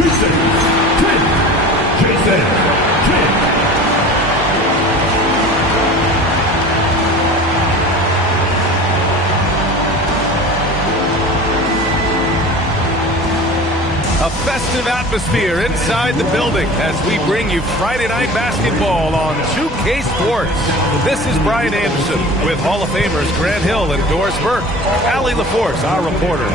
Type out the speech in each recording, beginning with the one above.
A festive atmosphere inside the building as we bring you Friday Night Basketball on 2K Sports. This is Brian Anderson with Hall of Famers Grant Hill and Doris Burke. Allie LaForce, our reporter.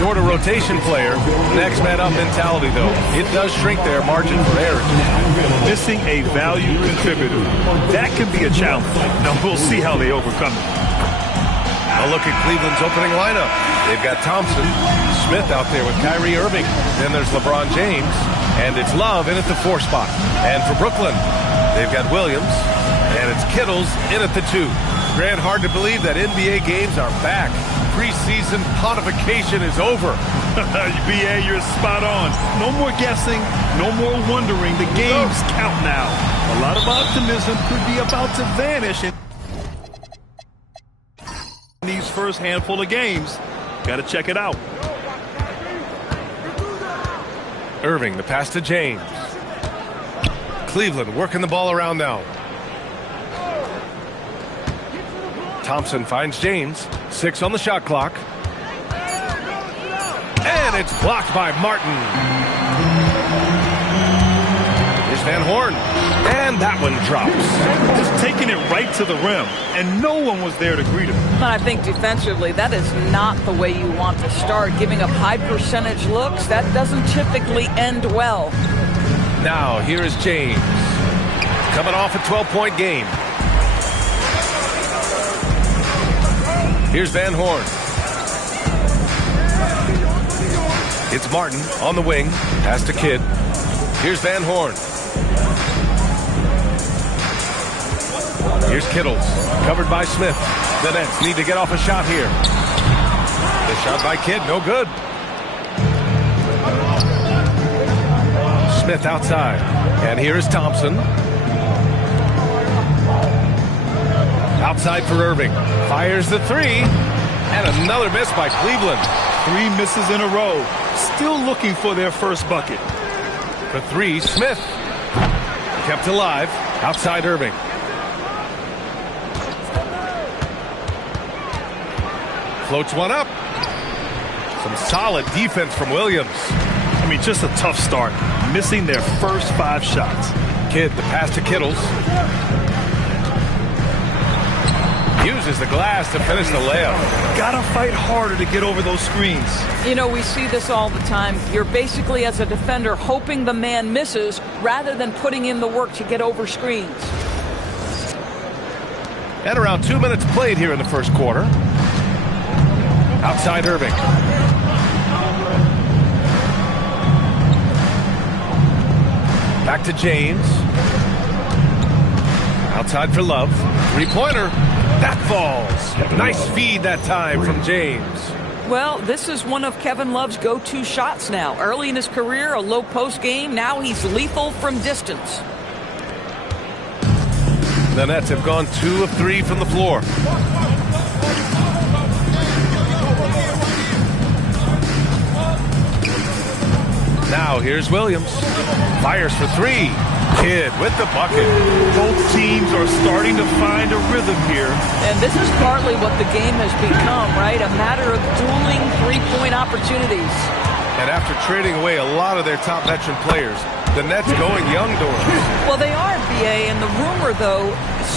Shorter rotation player, next man up mentality though. It does shrink their margin for error. Missing a value contributor. That can be a challenge. Now we'll see how they overcome it. A look at Cleveland's opening lineup. They've got Thompson, Smith out there with Kyrie Irving. Then there's LeBron James, and it's Love in at the 4 spot. And for Brooklyn, they've got Williams, and it's Kittles in at the 2. Grant, hard to believe that NBA games are back. Preseason pontification is over. BA, you're spot on. No more guessing, no more wondering. The games count now. A lot of optimism could be about to vanish in these first handful of games. Got to check it out. Irving, the pass to James. Cleveland working the ball around now. Thompson finds James. 6 on the shot clock. And it's blocked by Martin. Here's Van Horn. And that one drops. Just taking it right to the rim, and no one was there to greet him. But I think defensively, that is not the way you want to start. Giving up high percentage looks, that doesn't typically end well. Now, here is James. Coming off a 12-point game. Here's Van Horn. It's Martin on the wing. Pass to Kidd. Here's Van Horn. Here's Kittles. Covered by Smith. The Nets need to get off a shot here. The shot by Kidd, no good. Smith outside. And here is Thompson. Outside for Irving. Fires the 3. And another miss by Cleveland. 3 misses in a row. Still looking for their first bucket. For 3, Smith. Kept alive. Outside Irving. Floats one up. Some solid defense from Williams. I mean, just a tough start. Missing their first 5 shots. Kidd, the pass to Kittles. Uses the glass to finish the layup. Gotta fight harder to get over those screens. You know, we see this all the time. You're basically, as a defender, hoping the man misses rather than putting in the work to get over screens. And around 2 minutes played here in the first quarter. Outside Irving. Back to James. Outside for Love. 3-pointer. That falls. Nice feed that time from James. Well, this is one of Kevin Love's go-to shots now. Early in his career, a low post game. Now he's lethal from distance. The Nets have gone 2 of 3 from the floor. Now here's Williams. Fires for 3. Kidd with the bucket. Both teams are starting to find a rhythm here. And this is partly what the game has become, right? A matter of dueling three-point opportunities. And after trading away a lot of their top veteran players, the Nets going young, Doris. Well, they are, BA, and the rumor, though,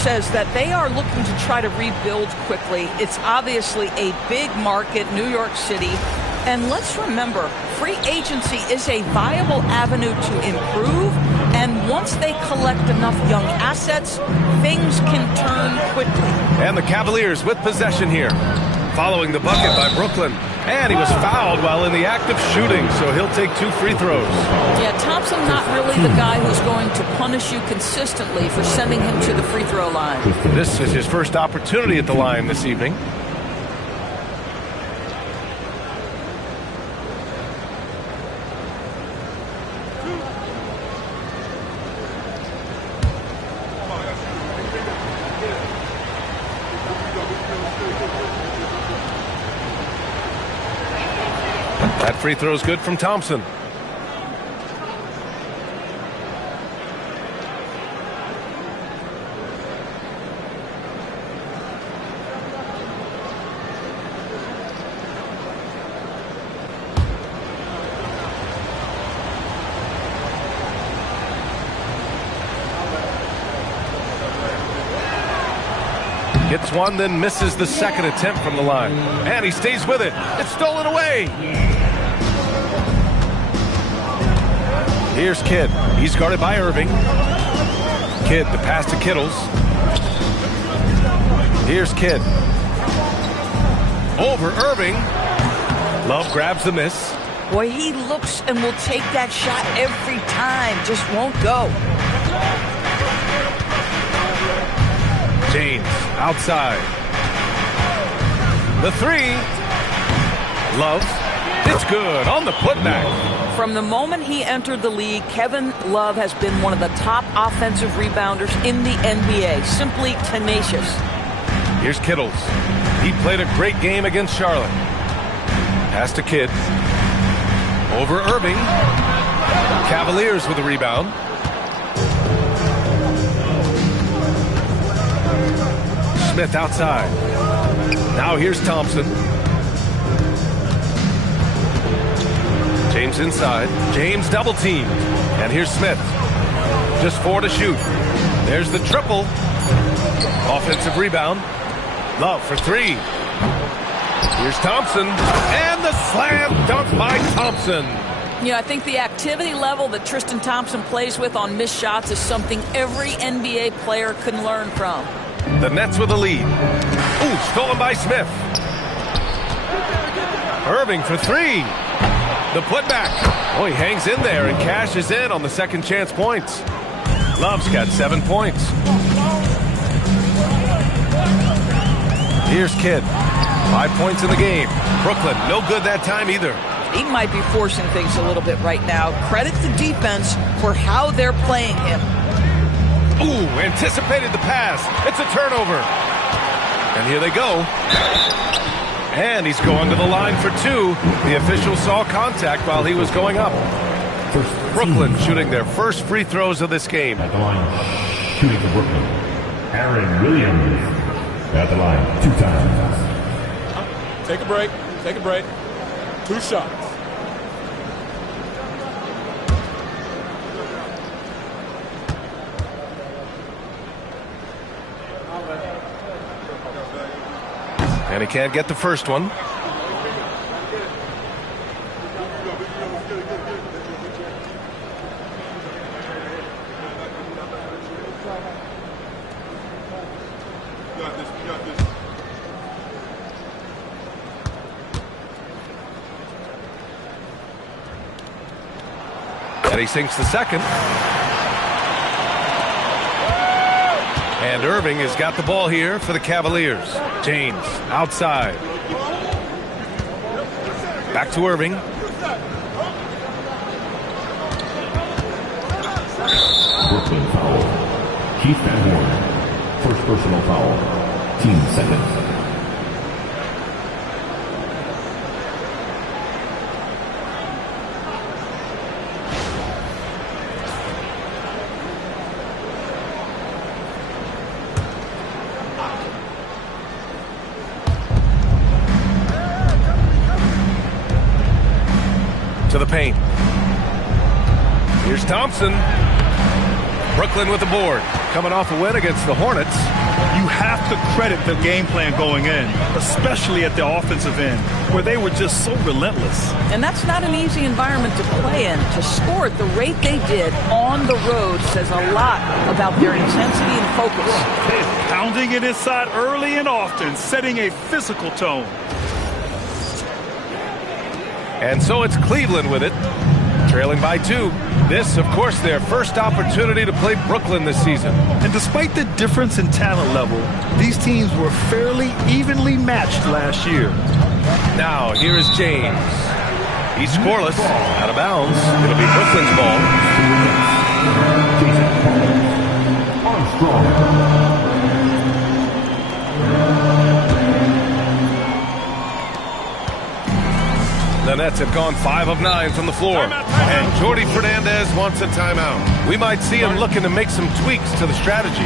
says that they are looking to try to rebuild quickly. It's obviously a big market, New York City. And let's remember, free agency is a viable avenue to improve. And once they collect enough young assets, things can turn quickly. And the Cavaliers with possession here. Following the bucket by Brooklyn. And he was fouled while in the act of shooting, so he'll take 2 free throws. Yeah, Thompson not really the guy who's going to punish you consistently for sending him to the free throw line. This is his first opportunity at the line this evening. That free throw is good from Thompson. Hits one, then misses the second attempt from the line. And he stays with it. It's stolen away. Here's Kidd. He's guarded by Irving. Kidd, the pass to Kittles. Here's Kidd. Over Irving. Love grabs the miss. Boy, he looks and will take that shot every time. Just won't go. James outside. The three. Love. It's good on the putback. From the moment he entered the league, Kevin Love has been one of the top offensive rebounders in the NBA. Simply tenacious. Here's Kittles. He played a great game against Charlotte. Pass to Kidd. Over Irving. Cavaliers with a rebound. Smith outside. Now here's Thompson. James inside. James double teamed. And here's Smith. Just 4 to shoot. There's the triple. Offensive rebound. Love for 3. Here's Thompson. And the slam dunk by Thompson. I think the activity level that Tristan Thompson plays with on missed shots is something every NBA player can learn from. The Nets with a lead. Ooh, stolen by Smith. Irving for 3. The putback. Oh, he hangs in there and cashes in on the second chance points. Love's got 7 points. Here's Kidd. 5 points in the game. Brooklyn, no good that time either. He might be forcing things a little bit right now. Credit the defense for how they're playing him. Ooh, anticipated the pass. It's a turnover. And here they go. And he's going to the line for 2. The official saw contact while he was going up. Brooklyn shooting their first free throws of this game. At the line, shooting for Brooklyn. Aaron Williams at the line 2 times. Take a break. Take a break. 2 shots. And he can't get the first one. And he sinks the second. And Irving has got the ball here for the Cavaliers. James outside. Back to Irving. Brooklyn foul. Keith Van Horn. First personal foul. Team second. To the paint. Here's Thompson. Brooklyn with the board. Coming off a win against the Hornets. You have to credit the game plan going in, especially at the offensive end, where they were just so relentless. And that's not an easy environment to play in. To score at the rate they did on the road says a lot about their intensity and focus. Pounding it inside early and often, setting a physical tone. And so it's Cleveland with it, trailing by 2. This, of course, their first opportunity to play Brooklyn this season. And despite the difference in talent level, these teams were fairly evenly matched last year. Now, here is James. He's scoreless, out of bounds. It'll be Brooklyn's ball. Armstrong. The Nets have gone 5 of 9 from the floor. And Jordi Fernandez wants a timeout. We might see him looking to make some tweaks to the strategy.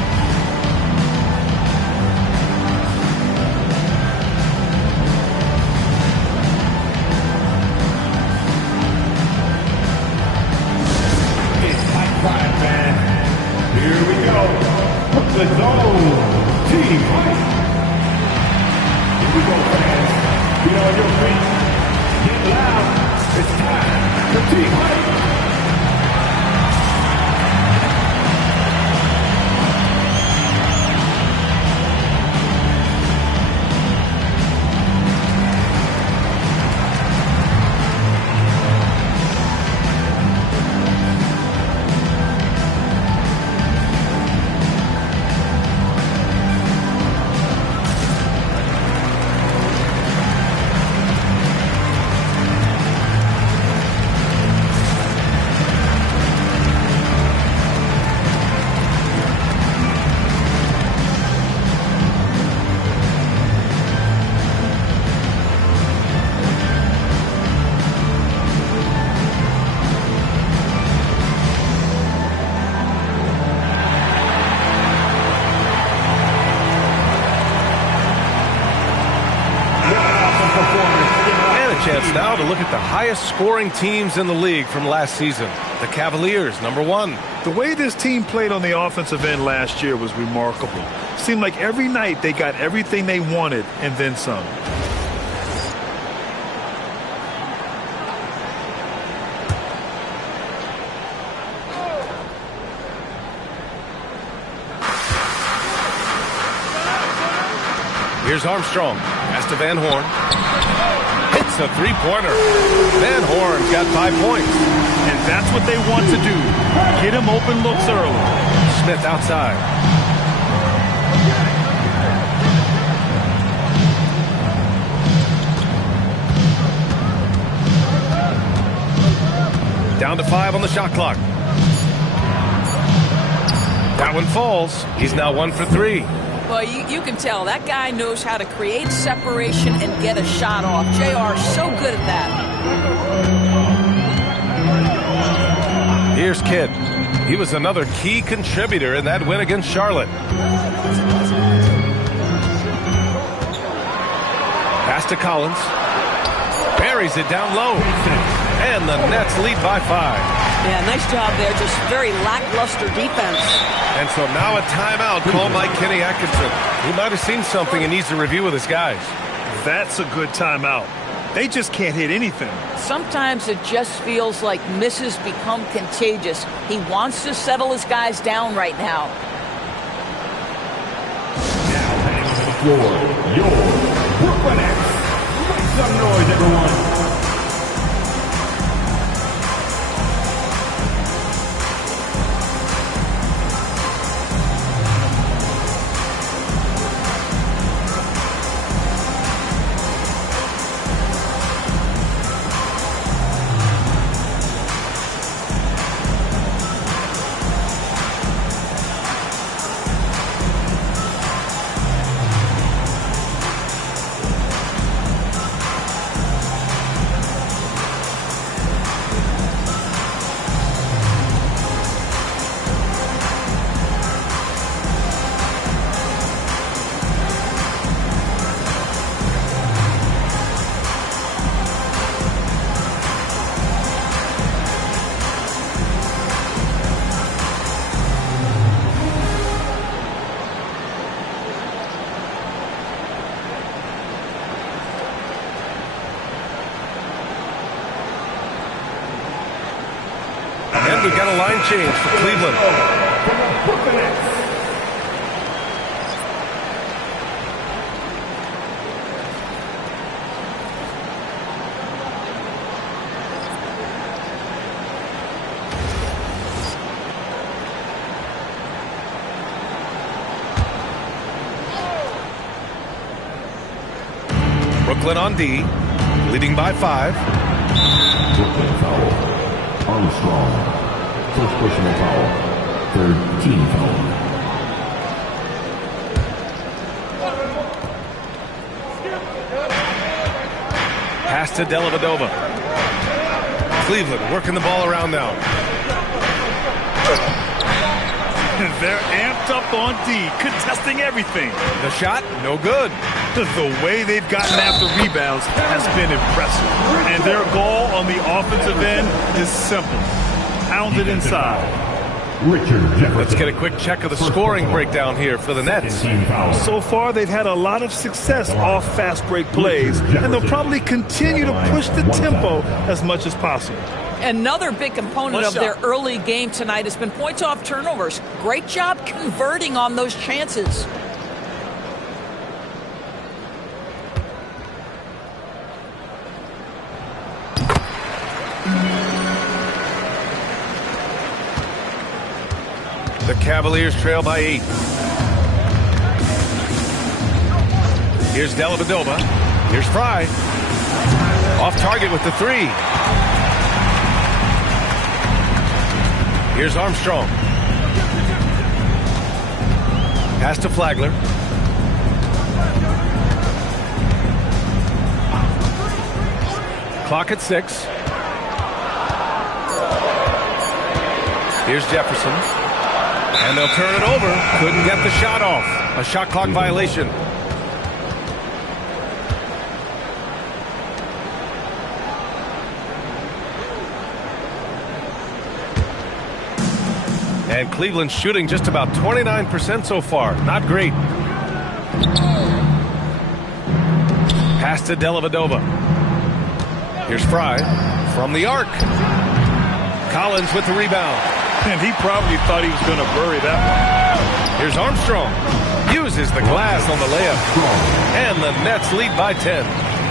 It's like 5, man. Here we go. The zone. Team fight. on your feet. Get loud. It's time for team hype. Chance now to look at the highest scoring teams in the league from last season. The Cavaliers, #1. The way this team played on the offensive end last year was remarkable. Seemed like every night they got everything they wanted and then some. Here's Armstrong. Pass to Van Horn. Hits a three-pointer. Van Horn's got 5 points. And that's what they want to do. Get him open looks early. Smith outside. Down to 5 on the shot clock. That one falls. He's now 1 for 3. Well, you can tell that guy knows how to create separation and get a shot off. JR so good at that. Here's Kidd. He was another key contributor in that win against Charlotte. Pass to Collins. Buries it down low. And the Nets lead by 5. Yeah, nice job there. Just very lackluster defense. And so now a timeout called by Kenny Atkinson. He might have seen something and needs to review with his guys. That's a good timeout. They just can't hit anything. Sometimes it just feels like misses become contagious. He wants to settle his guys down right now. Now heading on the floor, your Brooklyn Nets. Make some noise, everyone. And we've got a line change for Cleveland. Brooklyn on D, leading by 5. Brooklyn foul. Armstrong. First personal foul. Third team foul. Pass to Dellavedova. Cleveland working the ball around now. They're amped up on D, contesting everything. The shot, no good. The way they've gotten after rebounds has been impressive. And their goal on the offensive end is simple. Pound it inside. Richard Jefferson. Let's get a quick check of the scoring breakdown here for the Nets. So far, they've had a lot of success off fast break plays, and they'll probably continue to push the tempo as much as possible. Another big component of their early game tonight has been points off turnovers. Great job converting on those chances. The Cavaliers trail by 8. Here's Dellavedova. Here's Fry. Off target with the 3. Here's Armstrong. Pass to Flagler. Clock at 6. Here's Jefferson. And they'll turn it over. Couldn't get the shot off. A shot clock violation. And Cleveland's shooting just about 29% so far. Not great. Pass to Dellavedova. Here's Fry from the arc. Collins with the rebound. And he probably thought he was going to bury that one. Here's Armstrong. Uses the glass on the layup. And the Nets lead by 10.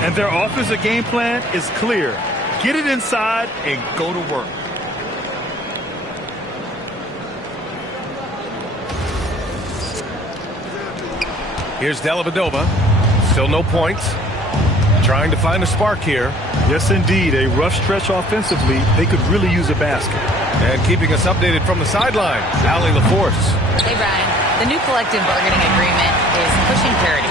And their offensive game plan is clear. Get it inside and go to work. Here's Dellavedova. Still no points. Trying to find a spark here. Yes, indeed. A rough stretch offensively. They could really use a basket. And keeping us updated from the sideline, Allie LaForce. Hey, Brian. The new collective bargaining agreement is pushing parity.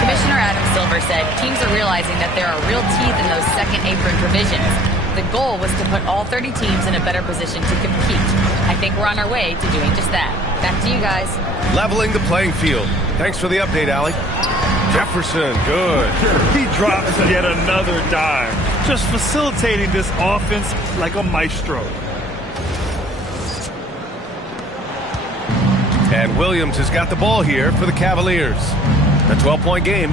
Commissioner Adam Silver said teams are realizing that there are real teeth in those second apron provisions. The goal was to put all 30 teams in a better position to compete. I think we're on our way to doing just that. Back to you guys. Leveling the playing field. Thanks for the update, Allie. Jefferson, good. He drops yet another dime. Just facilitating this offense like a maestro. And Williams has got the ball here for the Cavaliers. A 12-point game.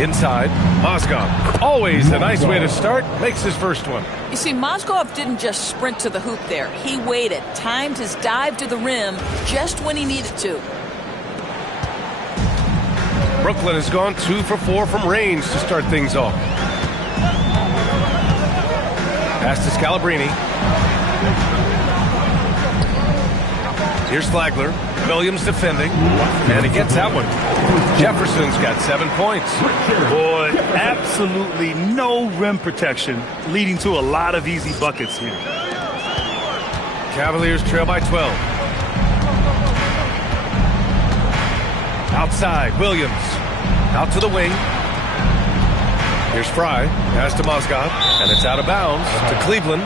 Inside, Mozgov. Always a nice way to start. Makes his first one. You see, Mozgov didn't just sprint to the hoop there. He waited, timed his dive to the rim just when he needed to. Brooklyn has gone 2 for 4 from range to start things off. Pass to Scalabrine. Here's Flagler. Williams defending. And he gets that one. Jefferson's got 7 points. Boy, absolutely no rim protection, leading to a lot of easy buckets here. Cavaliers trail by 12. Outside, Williams. Out to the wing. Here's Fry. Pass to Mozgov. And it's out of bounds to Cleveland.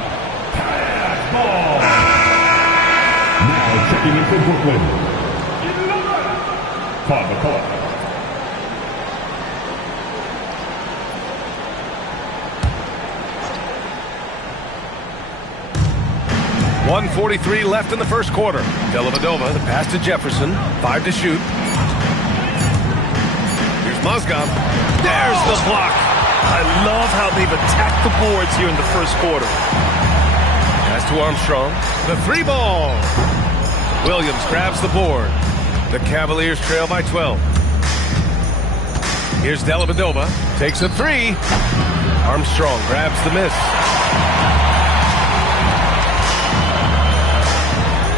Now checking in for Brooklyn, Todd McCullough. .143 left in the first quarter. Dellavedova, the pass to Jefferson. 5 to shoot. Here's Mozgov. There's the block. I love how they've attacked the boards here in the first quarter. Pass to Armstrong. The 3-ball. Williams grabs the board. The Cavaliers trail by 12. Here's Dellavedova. Takes a 3. Armstrong grabs the miss.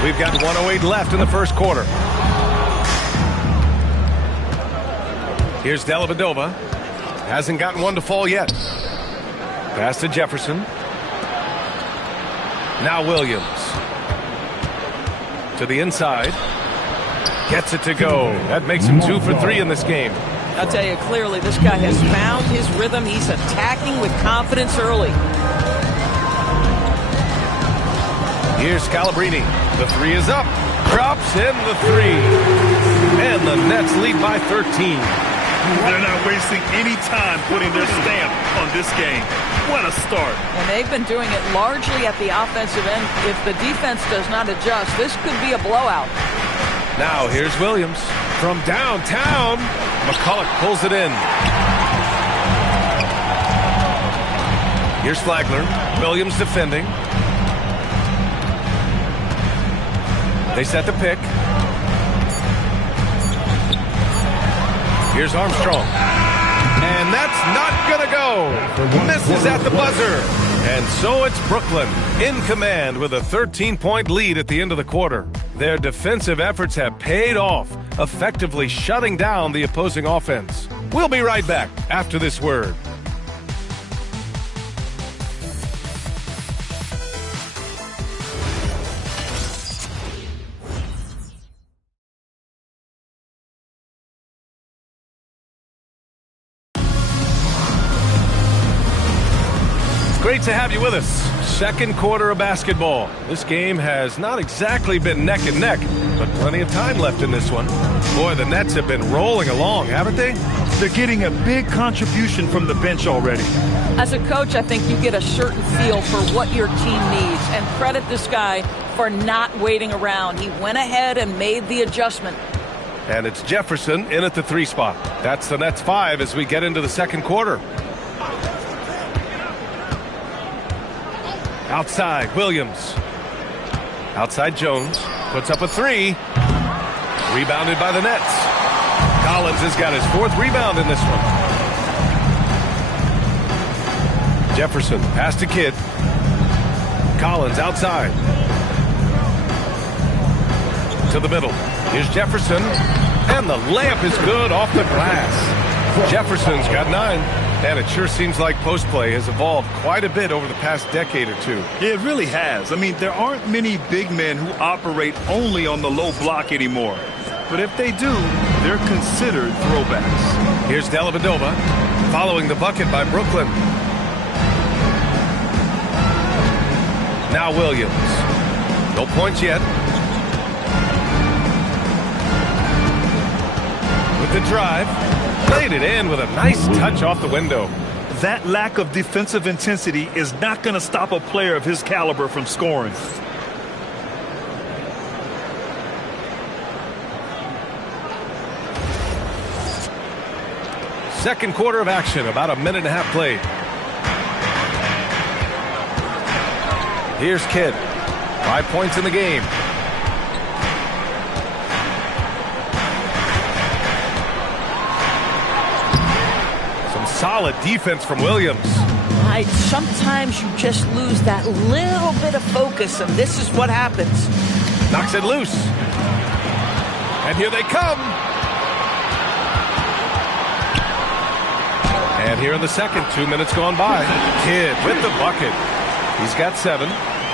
We've got 1:08 left in the first quarter. Here's Dellavedova. Hasn't gotten one to fall yet. Pass to Jefferson. Now Williams. To the inside. Gets it to go. That makes him 2 for 3 in this game. I'll tell you clearly, this guy has found his rhythm. He's attacking with confidence early. Here's Scalabrine. The 3 is up. Drops in the 3. And the Nets lead by 13. They're not wasting any time putting their stamp on this game. What a start. And they've been doing it largely at the offensive end. If the defense does not adjust, this could be a blowout. Now here's Williams from downtown. McCulloch pulls it in. Here's Flagler. Williams defending. They set the pick. Here's Armstrong. And that's not going to go. Misses at the buzzer. And so it's Brooklyn in command with a 13-point lead at the end of the quarter. Their defensive efforts have paid off, effectively shutting down the opposing offense. We'll be right back after this word. Great to have you with us. Second quarter of basketball. This game has not exactly been neck and neck, but plenty of time left in this one. Boy, the Nets have been rolling along, haven't they? They're getting a big contribution from the bench already. As a coach, I think you get a certain feel for what your team needs, and credit this guy for not waiting around. He went ahead and made the adjustment. And it's Jefferson in at the 3 spot. That's the Nets 5 as we get into the second quarter. Outside, Williams. Outside, Jones. Puts up a 3. Rebounded by the Nets. Collins has got his 4th rebound in this one. Jefferson, pass to Kidd. Collins outside. To the middle. Here's Jefferson. And the layup is good off the glass. Jefferson's got 9. And it sure seems like post play has evolved quite a bit over the past decade or two. It really has. I mean, there aren't many big men who operate only on the low block anymore. But if they do, they're considered throwbacks. Here's Dellavedova following the bucket by Brooklyn. Now Williams. No points yet. With the drive. Played it in with a nice touch off the window. That lack of defensive intensity is not going to stop a player of his caliber from scoring. Second quarter of action, about a minute and a half played. Here's Kidd. 5 points in the game. Solid defense from Williams. Right, sometimes you just lose that little bit of focus, and this is what happens. Knocks it loose. And here they come. And here in the second, 2 minutes gone by. Kidd with the bucket. He's got 7.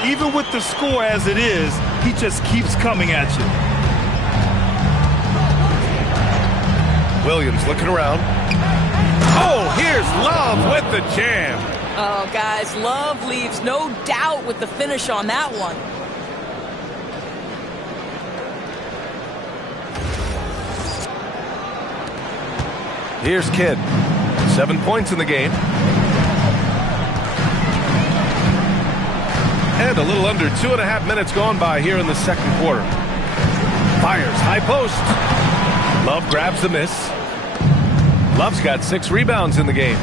Even with the score as it is, he just keeps coming at you. Williams looking around. Oh, here's Love with the jam. Oh, guys, Love leaves no doubt with the finish on that one. Here's Kidd. 7 points in the game. And a little under 2.5 minutes gone by here in the second quarter. Fires, high post. Love grabs the miss. Love's got 6 rebounds in the game.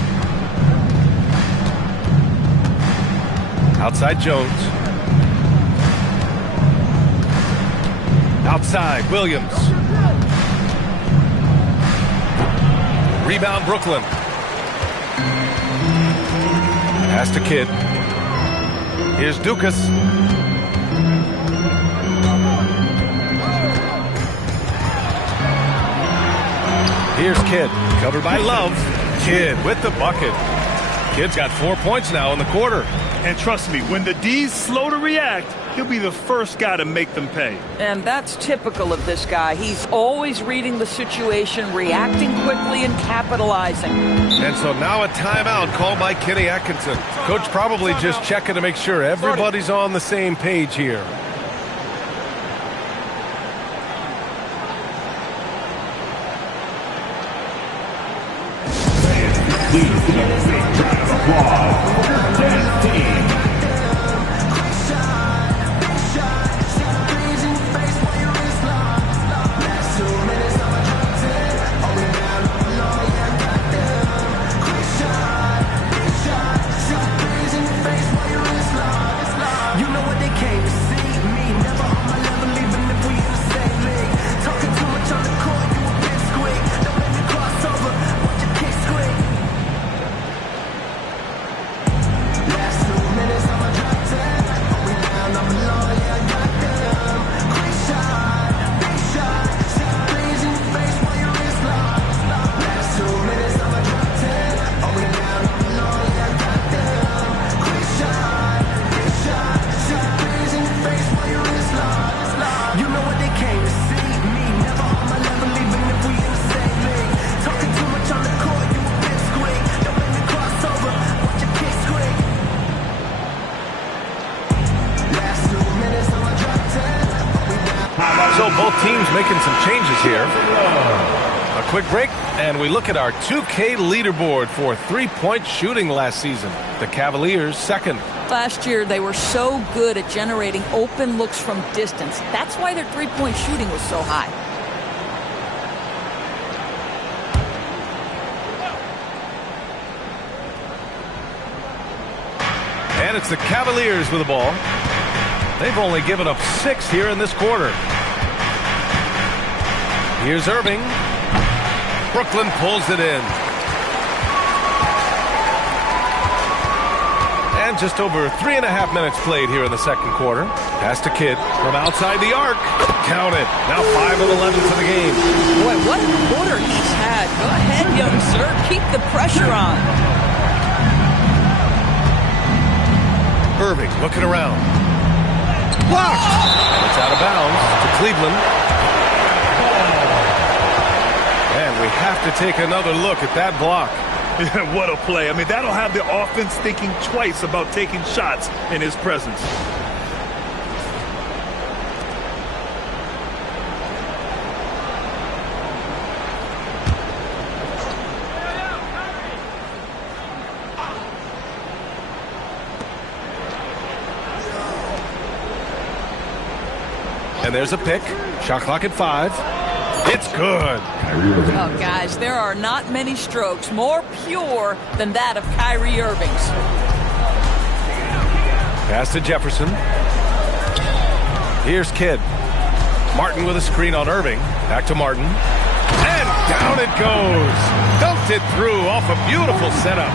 Outside Jones. Outside Williams. Rebound Brooklyn. Pass to Kidd. Here's Dukas. Here's Kidd. Covered by Love. Kidd with the bucket. Kidd's got 4 points now in the quarter. And trust me, when the D's slow to react, he'll be the first guy to make them pay. And that's typical of this guy. He's always reading the situation, reacting quickly, and capitalizing. And so now a timeout called by Kenny Atkinson. Coach probably just checking to make sure everybody's on the same page here. squad, dance team. So both teams making some changes here. A quick break, and we look at our 2K leaderboard for three-point shooting last season. The Cavaliers second. Last year, they were so good at generating open looks from distance. That's why their three-point shooting was so high. And it's the Cavaliers with the ball. They've only given up 6 here in this quarter. Here's Irving. Brooklyn pulls it in. And just over 3.5 minutes played here in the second quarter. Pass to Kidd from outside the arc. Count it. Now 5 of 11 for the game. Boy, what a quarter he's had. Go ahead, young sir. Keep the pressure on. Irving looking around. Blocked. And it's out of bounds to Cleveland. And we have to take another look at that block. What a play. I mean, that'll have the offense thinking twice about taking shots in his presence. And there's a pick. Shot clock at 5. It's good. Oh, guys, there are not many strokes more pure than that of Kyrie Irving's. Pass to Jefferson. Here's Kidd. Martin with a screen on Irving. Back to Martin. And down it goes. Dunked it through off a beautiful setup.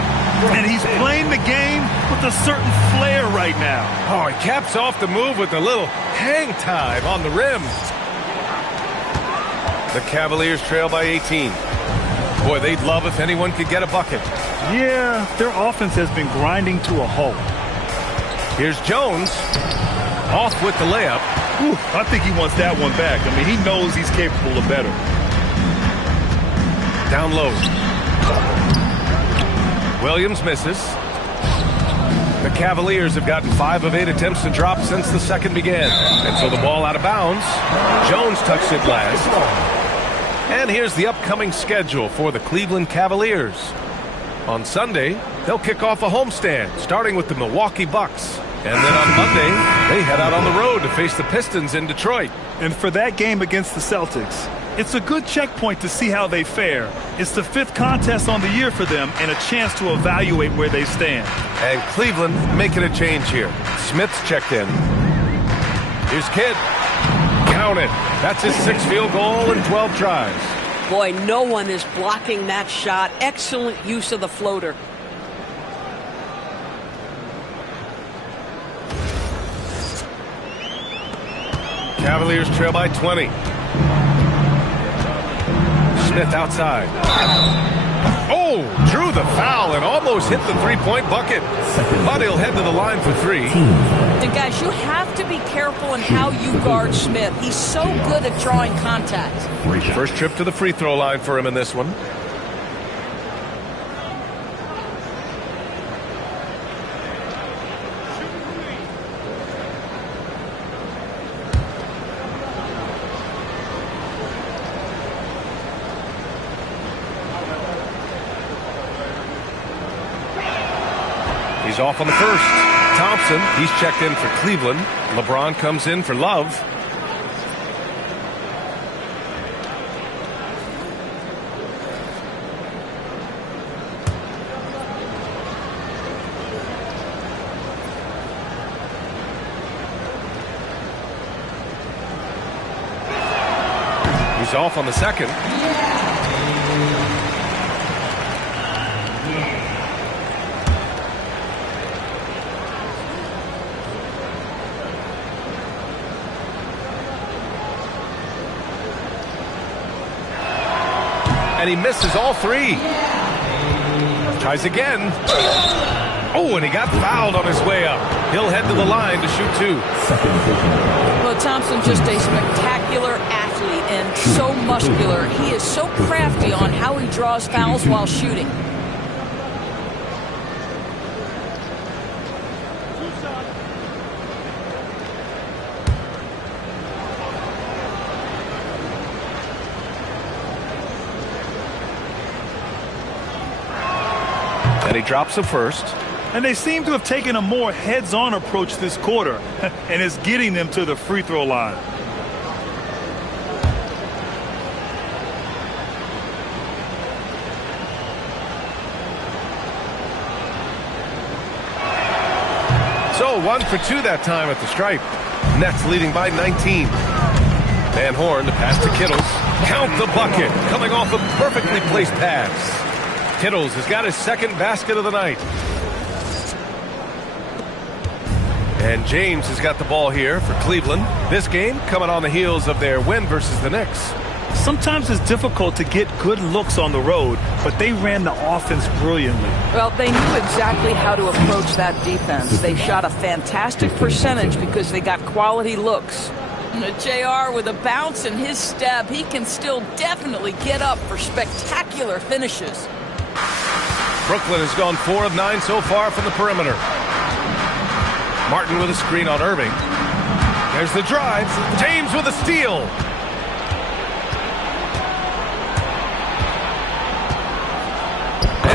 And he's playing the game with a certain flair right now. Oh, he caps off the move with a little hang time on the rim. The Cavaliers trail by 18. Boy, they'd love if anyone could get a bucket. Yeah, their offense has been grinding to a halt. Here's Jones. Off with the layup. Ooh, I think he wants that one back. I mean, he knows he's capable of better. Down low. Williams misses. The Cavaliers have gotten 5 of 8 attempts to drop since the second began. And so the ball out of bounds. Jones touched it last. And here's the upcoming schedule for the Cleveland Cavaliers. On Sunday, they'll kick off a homestand, starting with the Milwaukee Bucks. And then on Monday, they head out on the road to face the Pistons in Detroit. And for that game against the Celtics, it's a good checkpoint to see how they fare. It's the 5th contest on the year for them and a chance to evaluate where they stand. And Cleveland making a change here. Smith's checked in. Here's Kidd. Count it. That's his 6th field goal in 12 tries. Boy, no one is blocking that shot. Excellent use of the floater. Cavaliers trail by 20. Smith outside. Oh, drew the foul and almost hit the three-point bucket. But he'll head to the line for 3. And guys, you have to be careful in how you guard Smith. He's so good at drawing contact. First trip to the free throw line for him in this one. He's off on the first. Thompson, he's checked in for Cleveland. LeBron comes in for Love. He's off on the second. And he misses all three. Tries again. Oh, and he got fouled on his way up. He'll head to the line to shoot two. Well, Thompson's just a spectacular athlete and so muscular. He is so crafty on how he draws fouls while shooting. And he drops the first. And they seem to have taken a more heads-on approach this quarter, and it's getting them to the free throw line. So 1 for 2 that time at the stripe. Nets leading by 19. Van Horn to pass to Kittles. Count the bucket. Coming off a perfectly placed pass. Kittles has got his second basket of the night. And James has got the ball here for Cleveland. This game coming on the heels of their win versus the Knicks. Sometimes it's difficult to get good looks on the road, but they ran the offense brilliantly. Well, they knew exactly how to approach that defense. They shot a fantastic percentage because they got quality looks. JR with a bounce in his step. He can still definitely get up for spectacular finishes. Brooklyn has gone 4 of 9 so far from the perimeter. Martin with a screen on Irving. There's the drive. James with a steal.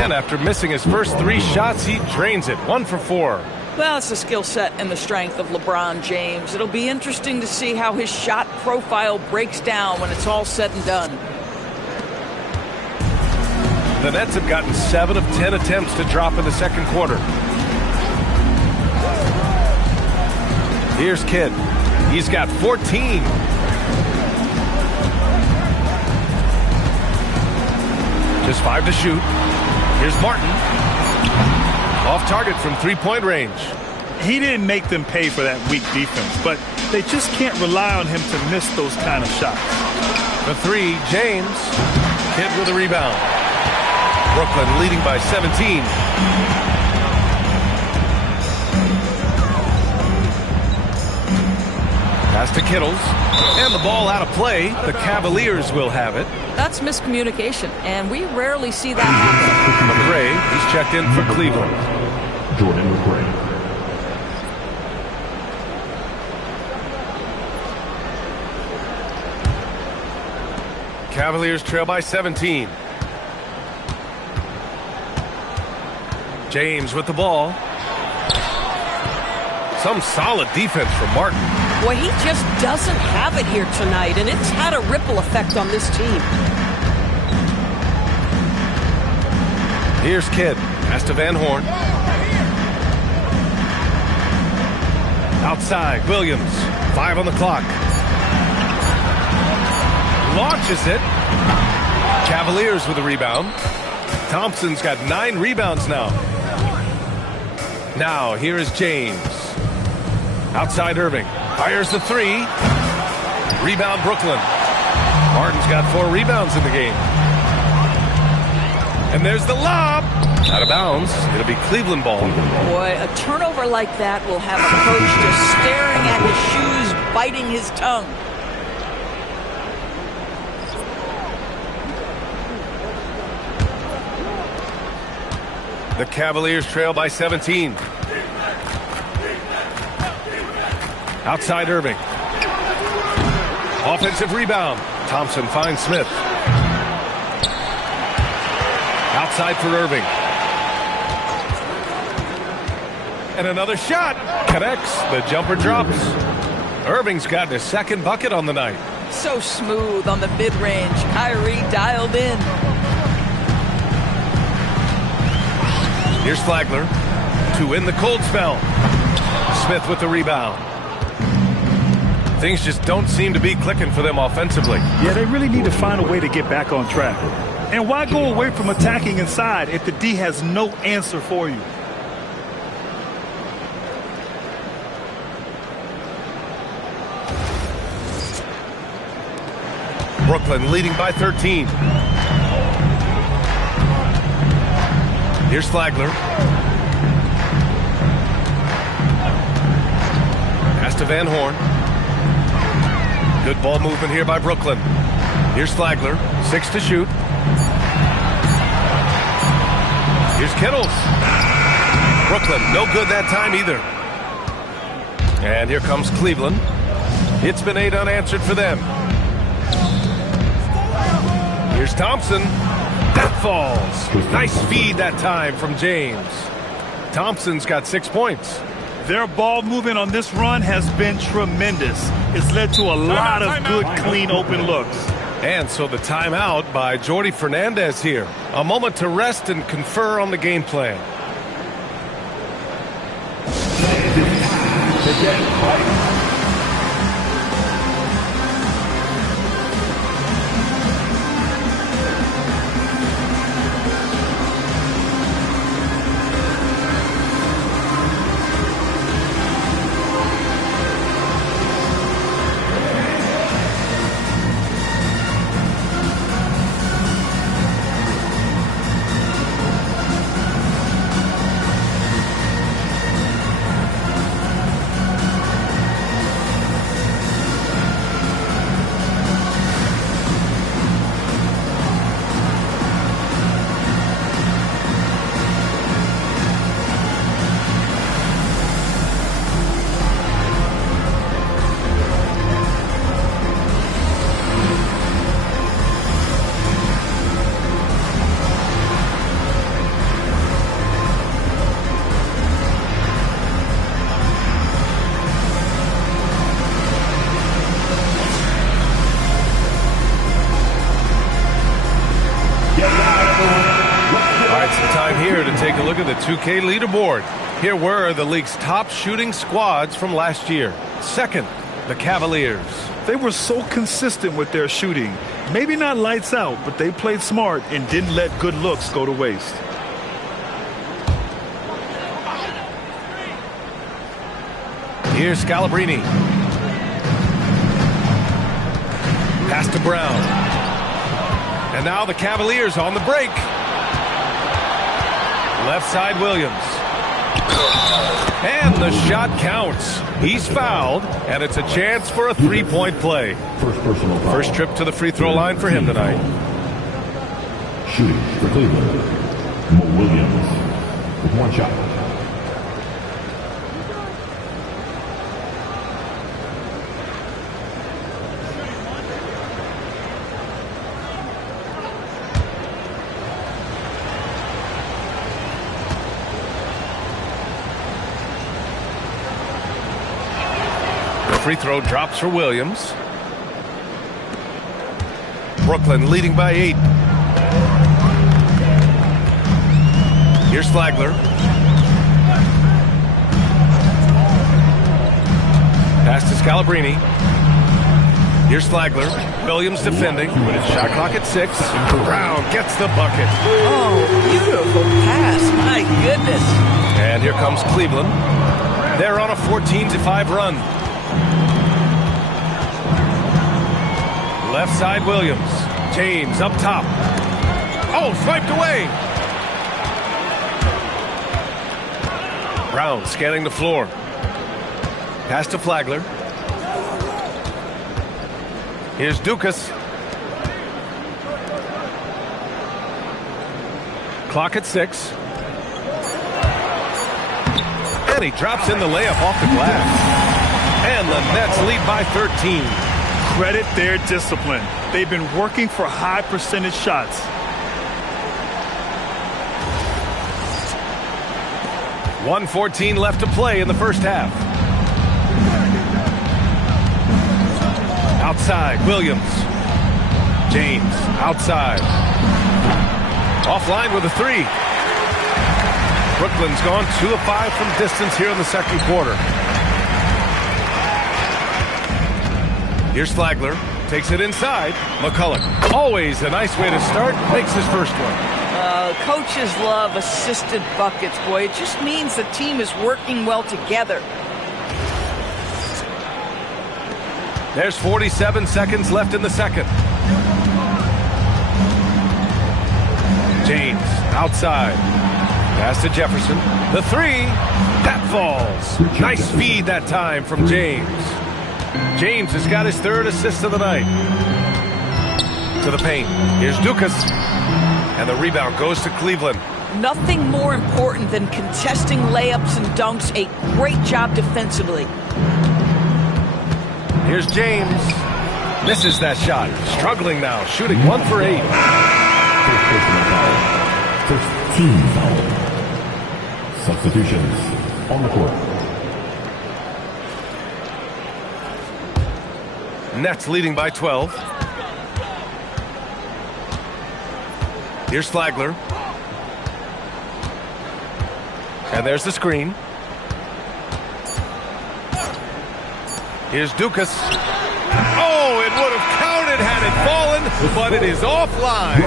And after missing his first 3 shots, he drains it. 1 for 4. Well, it's the skill set and the strength of LeBron James. It'll be interesting to see how his shot profile breaks down when it's all said and done. The Nets have gotten 7 of 10 attempts to drop in the second quarter. Here's Kidd. He's got 14. Just 5 to shoot. Here's Martin. Off target from three-point range. He didn't make them pay for that weak defense, but they just can't rely on him to miss those kind of shots. The 3, James. Kidd with a rebound. Brooklyn leading by 17. Pass to Kittles. And the ball out of play. The Cavaliers will have it. That's miscommunication, and we rarely see that happen. McRae, he's checked in for Cleveland. Jordan McRae. Cavaliers trail by 17. James with the ball. Some solid defense from Martin. Boy, he just doesn't have it here tonight, and it's had a ripple effect on this team. Here's Kidd. Pass to Van Horn. Outside, Williams. 5 on the clock. Launches it. Cavaliers with a rebound. Thompson's got 9 rebounds now. Now, here is James. Outside Irving. Fires the 3. Rebound Brooklyn. Martin's got 4 rebounds in the game. And there's the lob. Out of bounds. It'll be Cleveland ball. Boy, a turnover like that will have a coach just staring at his shoes, biting his tongue. The Cavaliers trail by 17. Outside Irving. Offensive rebound. Thompson finds Smith. Outside for Irving. And another shot. Connects. The jumper drops. Irving's gotten his second bucket on the night. So smooth on the mid-range. Kyrie dialed in. Here's Flagler to win the cold spell. Smith with the rebound. Things just don't seem to be clicking for them offensively. Yeah, they really need to find a way to get back on track. And why go away from attacking inside if the D has no answer for you? Brooklyn leading by 13. Here's Flagler. Pass to Van Horn. Good ball movement here by Brooklyn. Here's Flagler. 6 to shoot. Here's Kittles. Brooklyn, no good that time either. And here comes Cleveland. It's been 8 unanswered for them. Here's Thompson. That falls. Nice feed that time from James. Thompson's got 6 points. Their ball movement on this run has been tremendous. It's led to a lot of good, clean, open looks. And so the timeout by Jordi Fernandez here. A moment to rest and confer on the game plan. Take a look at the 2K leaderboard. Here were the league's top shooting squads from last year. Second, the Cavaliers. They were so consistent with their shooting. Maybe not lights out, but they played smart and didn't let good looks go to waste. Here's Scalabrine. Pass to Brown. And now the Cavaliers on the break. Left side Williams. And the shot counts. He's fouled, and it's a chance for a three-point play. First trip to the free throw line for him tonight. Shooting for Cleveland, Mo Williams with 1 shot. Free throw drops for Williams. Brooklyn leading by 8. Here's Flagler. Pass to Scalabrine. Here's Flagler. Williams defending. Shot clock at 6. Brown gets the bucket. Oh, beautiful pass. My goodness. And here comes Cleveland. They're on a 14-5 run. Left side Williams. James up top. Oh, swiped away. Brown scanning the floor. Pass to Flagler. Here's Dukas. Clock at 6. And he drops in the layup off the glass. And the Nets lead by 13. Credit their discipline. They've been working for high percentage shots. 1:14 left to play in the first half. Outside, Williams. James, outside. Offline with a three. Brooklyn's gone 2 of 5 from distance here in the second quarter. Here's Flagler. Takes it inside. McCulloch. Always a nice way to start. Makes his first one. Coaches love assisted buckets, boy. It just means the team is working well together. There's 47 seconds left in the second. James, outside. Pass to Jefferson. The three. That falls. Nice feed that time from James. James has got his third assist of the night. To the paint. Here's Dukas. And the rebound goes to Cleveland. Nothing more important than contesting layups and dunks. A great job defensively. Here's James. Misses that shot. Struggling now. Shooting 1 for 8. First personal foul. First team foul. Substitutions on the court. Nets leading by 12. Here's Flagler. And there's the screen. Here's Dukas. Oh, it would have counted had it fallen, but it is offline.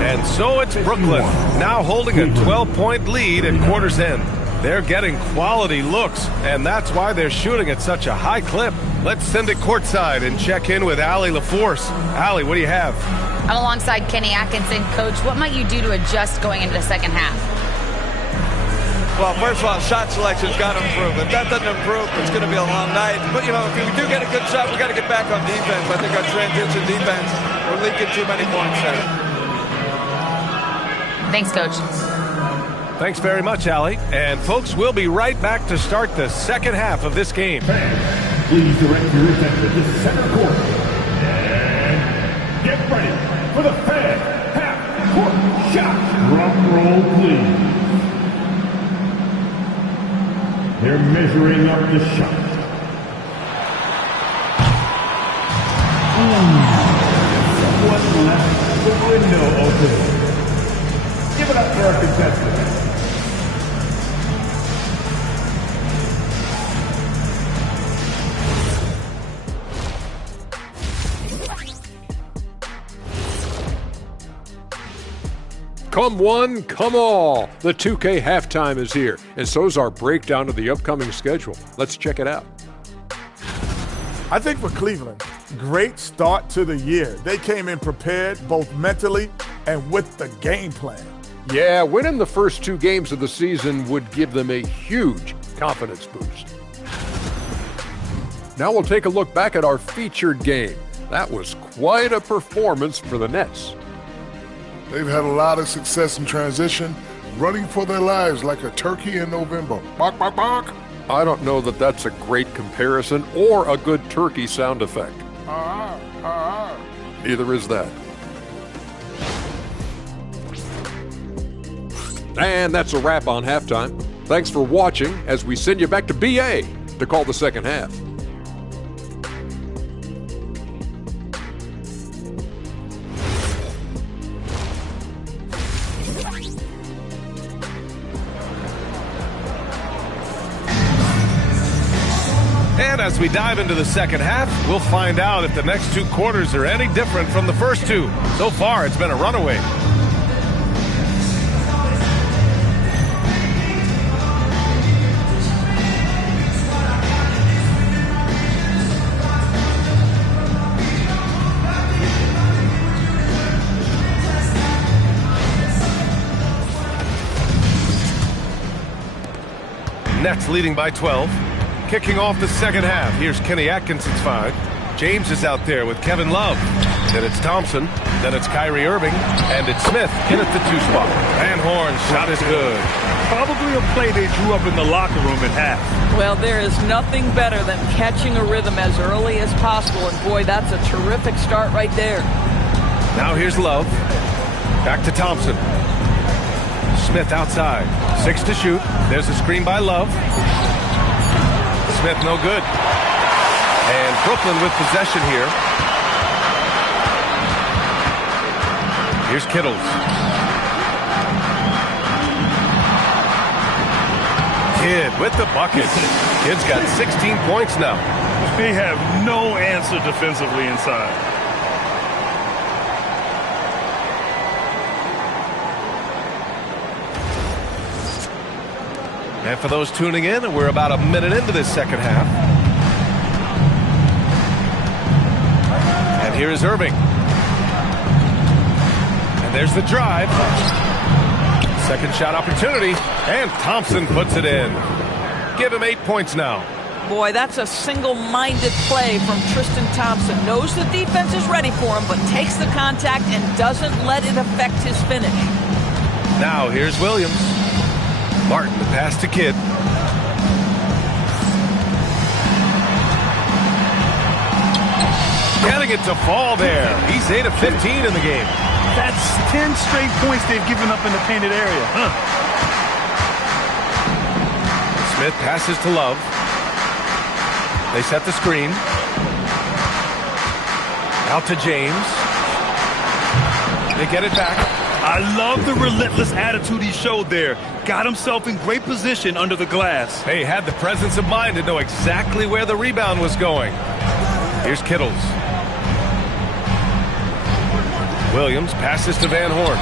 And so it's Brooklyn, now holding a 12-point lead at quarter's end. They're getting quality looks, and that's why they're shooting at such a high clip. Let's send it courtside and check in with Allie LaForce. Allie, what do you have? I'm alongside Kenny Atkinson. Coach, what might you do to adjust going into the second half? Well, first of all, shot selection's got to improve. If that doesn't improve, it's going to be a long night. But, you know, if we do get a good shot, we got to get back on defense. I think our transition defense, we're leaking too many points there. Thanks, Coach. Thanks very much, Allie. And, folks, we'll be right back to start the second half of this game. Fans, please direct your attention to center court. And get ready for the fan half-court shot. Drum roll, please. They're measuring up the shot. Someone left the window open. Give it up for our contestants. Come one, come all. The 2K halftime is here, and so's our breakdown of the upcoming schedule. Let's check it out. I think for Cleveland, great start to the year. They came in prepared both mentally and with the game plan. Yeah, winning the first 2 games of the season would give them a huge confidence boost. Now we'll take a look back at our featured game. That was quite a performance for the Nets. They've had a lot of success in transition, running for their lives like a turkey in November. Bark, bark, bark. I don't know that that's a great comparison or a good turkey sound effect. Neither is that. And that's a wrap on halftime. Thanks for watching as we send you back to BA to call the second half. And as we dive into the second half, we'll find out if the next 2 quarters are any different from the first 2. So far, it's been a runaway. Nets leading by 12. Kicking off the second half, here's Kenny Atkinson's 5. James is out there with Kevin Love. Then it's Thompson. Then it's Kyrie Irving. And it's Smith in at the 2 spot. Van Horn's shot is good. Probably a play they drew up in the locker room at half. Well, there is nothing better than catching a rhythm as early as possible. And, boy, that's a terrific start right there. Now here's Love. Back to Thompson. Smith outside. 6 to shoot. There's a screen by Love. Smith no good. And Brooklyn with possession here. Here's Kittles. Kidd with the bucket. Kidd's got 16 points now. They have no answer defensively inside. And for those tuning in, we're about a minute into this second half. And here is Irving. And there's the drive. Second shot opportunity. And Thompson puts it in. Give him 8 points now. Boy, that's a single-minded play from Tristan Thompson. Knows the defense is ready for him, but takes the contact and doesn't let it affect his finish. Now here's Williams. Martin, the pass to Kidd. Getting it to fall there. He's 8 of 15 in the game. That's 10 straight points they've given up in the painted area. Smith passes to Love. They set the screen. Out to James. They get it back. I love the relentless attitude he showed there. Got himself in great position under the glass. They had the presence of mind to know exactly where the rebound was going. Here's Kittles. Williams passes to Van Horn.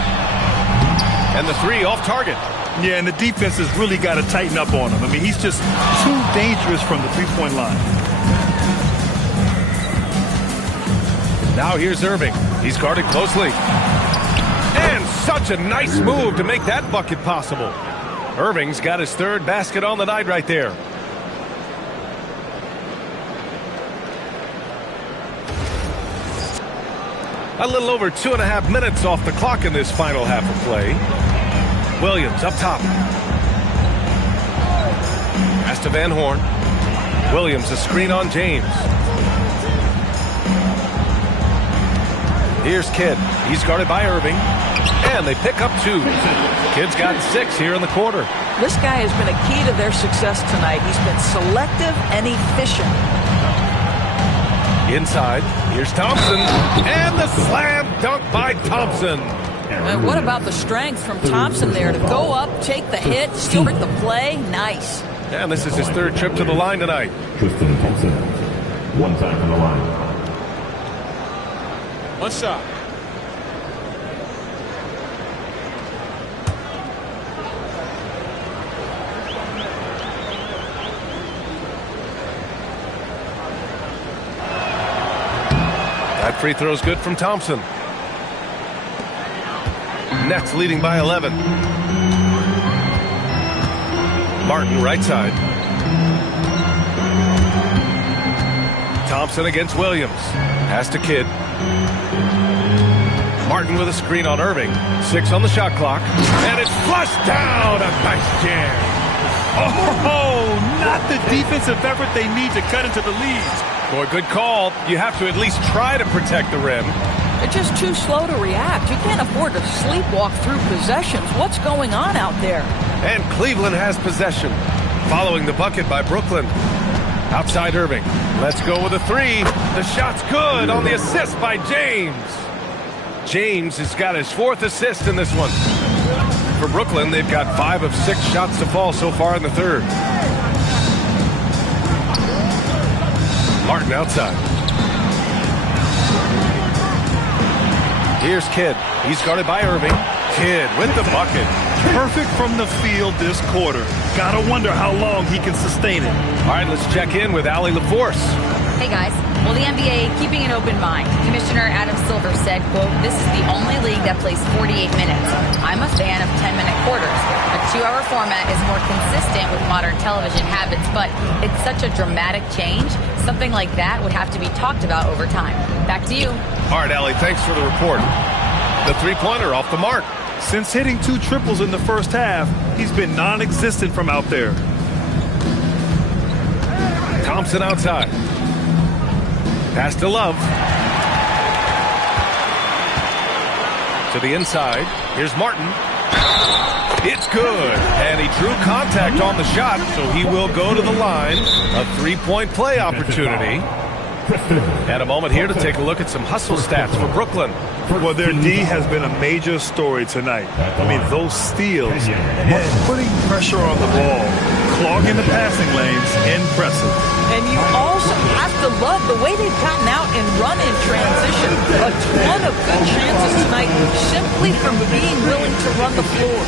And the three off target. Yeah, and the defense has really got to tighten up on him. I mean, he's just too dangerous from the three-point line. Now here's Irving. He's guarded closely. And such a nice move to make that bucket possible. Irving's got his third basket on the night right there. A little over 2.5 minutes off the clock in this final half of play. Williams up top. Pass to Van Horn. Williams a screen on James. Here's Kidd. He's guarded by Irving. And they pick up 2. Kidd's got 6 here in the quarter. This guy has been a key to their success tonight. He's been selective and efficient. Inside, here's Thompson. And the slam dunk by Thompson. And what about the strength from Thompson there to go up, take the hit, still break the play? Nice. And this is his third trip to the line tonight. Tristan Thompson, 1 time from the line. One shot. That free throw's good from Thompson. Nets leading by 11. Martin right side. Thompson against Williams. Pass to Kidd. Martin with a screen on Irving. 6 on the shot clock. And it's flushed down. A nice jam. Oh, not the defensive effort they need to cut into the lead. Boy, good call. You have to at least try to protect the rim. They're just too slow to react. You can't afford to sleepwalk through possessions. What's going on out there? And Cleveland has possession. Following the bucket by Brooklyn. Outside Irving. Let's go with a 3. The shot's good on the assist by James. James has got his 4th assist in this one. For Brooklyn, they've got 5 of 6 shots to fall so far in the third. Martin outside. Here's Kidd. He's guarded by Irving. Kidd with the bucket. Perfect from the field this quarter. Gotta wonder how long he can sustain it. All right, let's check in with Allie LaForce. Hey guys. Well, the NBA keeping an open mind. Commissioner Adam Silver said, quote, "This is the only league that plays 48 minutes. I'm a fan of 10-minute quarters. A 2-hour format is more consistent with modern television habits, but it's such a dramatic change. Something like that would have to be talked about over time." Back to you. All right, Allie, thanks for the report. The three-pointer off the mark. Since hitting 2 triples in the first half, he's been non-existent from out there. Thompson outside. Pass to Love. To the inside. Here's Martin. It's good. And he drew contact on the shot, so he will go to the line. A three-point play opportunity. And a moment here to take a look at some hustle stats for Brooklyn. Well, their D has been a major story tonight. I mean, those steals and putting pressure on the ball, clogging the passing lanes, impressive. And you also have to love the way they've gotten out and run in transition. A ton of good chances tonight simply from being willing to run the floor.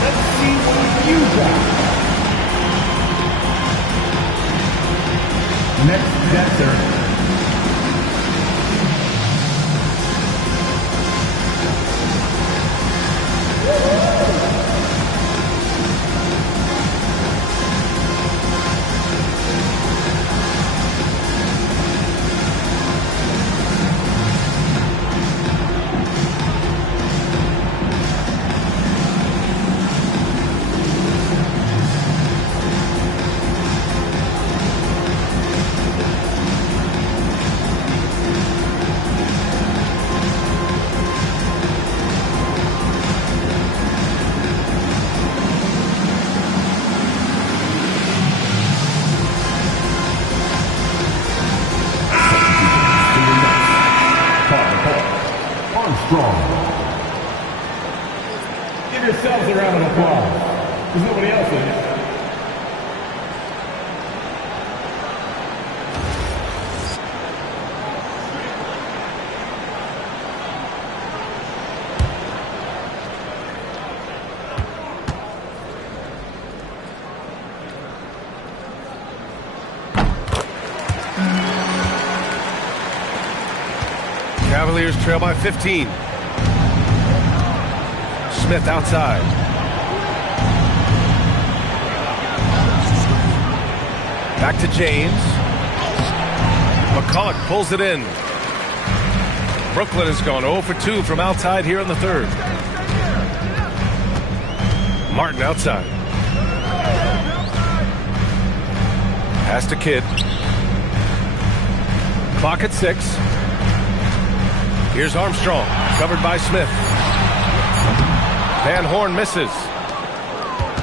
Let's see what you got. Next dancer. Give yourselves a round of applause. There's nobody else in it. Cavaliers trail by 15. Smith outside. Back to James. McCulloch pulls it in. Brooklyn has gone 0 for 2 from outside here in the third. Martin outside. Pass to Kidd. Clock at 6. Here's Armstrong, covered by Smith. Van Horn misses.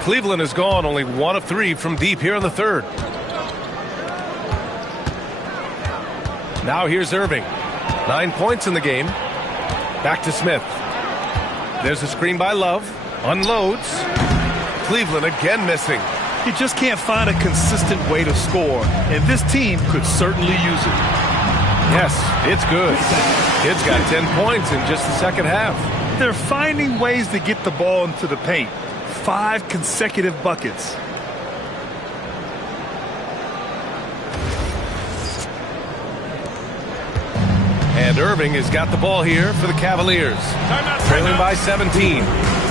Cleveland has gone only 1 of 3 from deep here in the third. Now here's Irving. 9 points in the game. Back to Smith. There's a screen by Love. Unloads. Cleveland again missing. You just can't find a consistent way to score, and this team could certainly use it. Yes, it's good. Kids got 10 points in just the second half. They're finding ways to get the ball into the paint. 5 consecutive buckets. And Irving has got the ball here for the Cavaliers. Trailing by 17.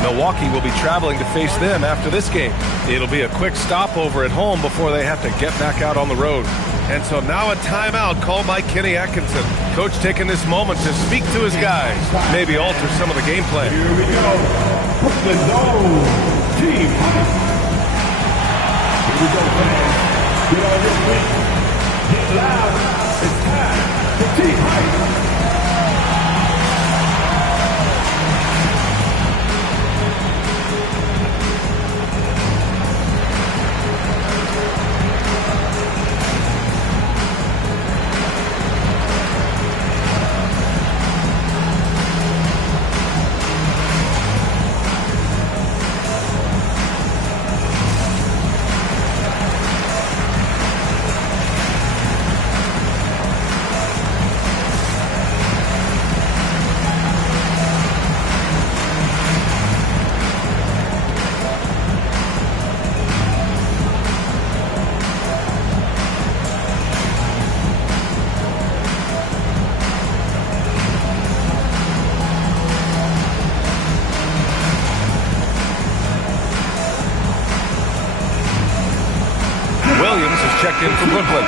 Milwaukee will be traveling to face them after this game. It'll be a quick stopover at home before they have to get back out on the road. And so now a timeout called by Kenny Atkinson. Coach taking this moment to speak to his guys, maybe alter some of the game plan. Here we go. Brooklyn Zone. Team Height. Here we go, fans. Get on your feet. Get loud. It's time for Team Height. Williams has checked in for Brooklyn.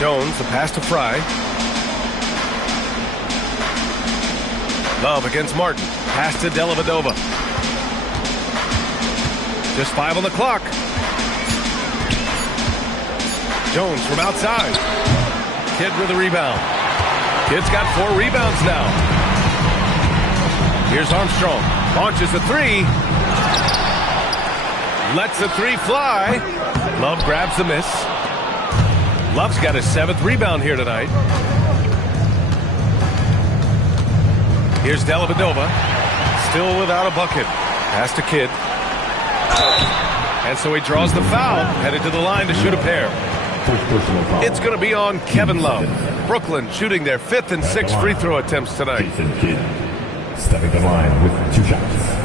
Jones, the pass to Fry. Love against Martin. Pass to Dellavedova. Just 5 on the clock. Jones from outside. Kidd with a rebound. Kidd's got 4 rebounds now. Here's Armstrong. Launches a 3. Lets the 3 fly. Love grabs the miss. Love's got his 7th rebound here tonight. Here's Dellavedova. Still without a bucket. Pass to Kidd. And so he draws the foul. Headed to the line to shoot a pair. It's going to be on Kevin Love. Brooklyn shooting their 5th and 6th free throw attempts tonight. Jason Kidd stepping the line with 2 shots.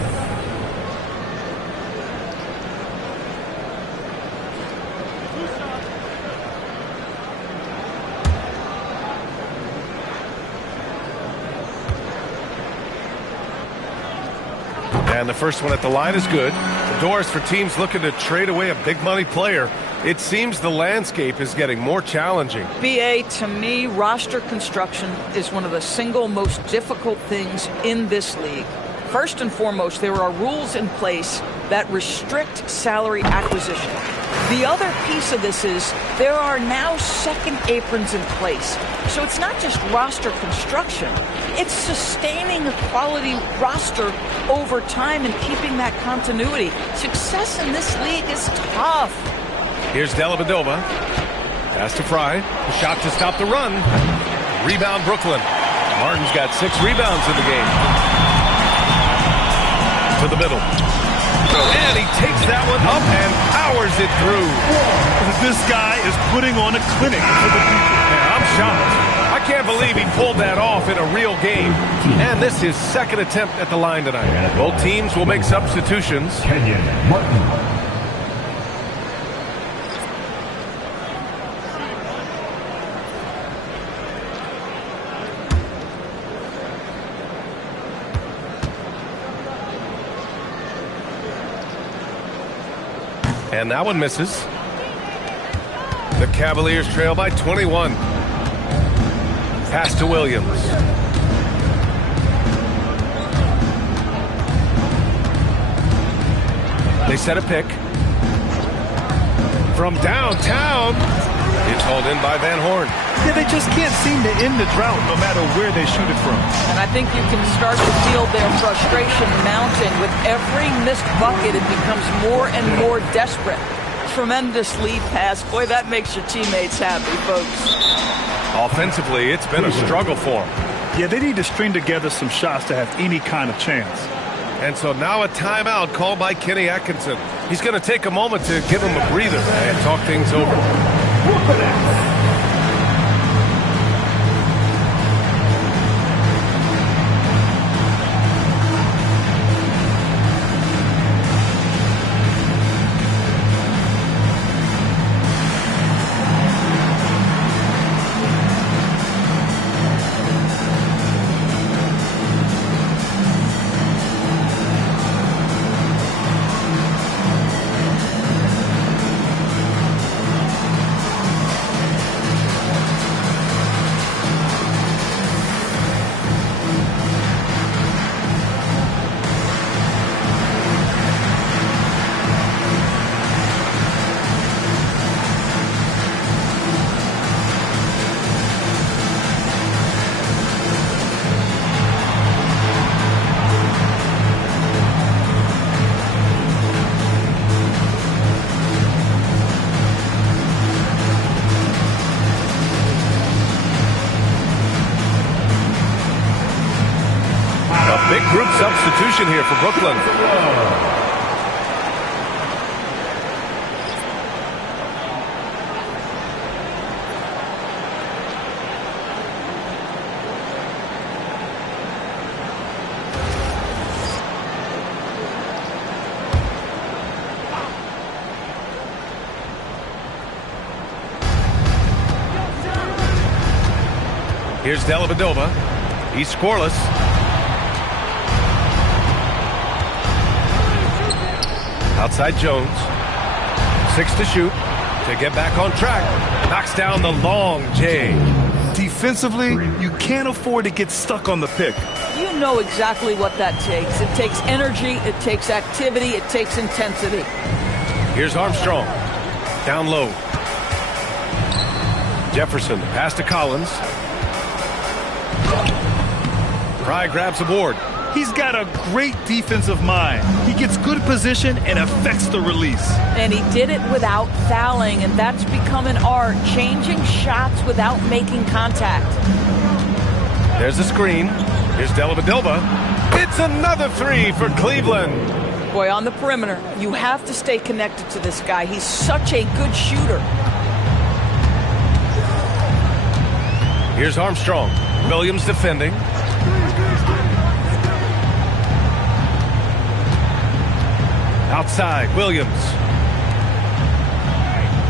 And the first one at the line is good. The doors for teams looking to trade away a big money player. It seems the landscape is getting more challenging. BA, to me, roster construction is one of the single most difficult things in this league. First and foremost, there are rules in place that restrict salary acquisition. The other piece of this is there are now second aprons in place. So it's not just roster construction, it's sustaining a quality roster over time and keeping that continuity. Success in this league is tough. Here's Dellavedova. Pass to Fry. The shot to stop the run. Rebound Brooklyn. Martin's got 6 rebounds in the game. To the middle. And he takes that one up and powers it through. This guy is putting on a clinic for the people. Yeah, I'm shocked. I can't believe he pulled that off in a real game. And this is 2nd attempt at the line tonight. Both teams will make substitutions. Kenyon Martin. And that one misses. The Cavaliers trail by 21. Pass to Williams. They set a pick. From downtown. It's hauled in by Van Horn. Yeah, they just can't seem to end the drought no matter where they shoot it from. And I think you can start to feel their frustration mounting. With every missed bucket, it becomes more and more desperate. Tremendous lead pass. Boy, that makes your teammates happy, folks. Offensively, it's been a struggle for them. Yeah, they need to string together some shots to have any kind of chance. And so now a timeout called by Kenny Atkinson. He's going to take a moment to give him a breather and talk things over. Big group substitution here for Brooklyn. Here's Dellavedova. He's scoreless. Outside Jones. 6 to shoot. to get back on track. Knocks down the long J. Defensively, you can't afford to get stuck on the pick. You know exactly what that takes. It takes energy, it takes activity, it takes intensity. Here's Armstrong. Down low. Jefferson, pass to Collins. Fry grabs the board. He's got a great defensive mind. He gets good position and affects the release. And he did it without fouling, and that's become an art, changing shots without making contact. There's the screen. Here's Dellavedova. It's another three for Cleveland. Boy, on the perimeter, you have to stay connected to this guy. He's such a good shooter. Here's Armstrong. Williams defending. Outside, Williams.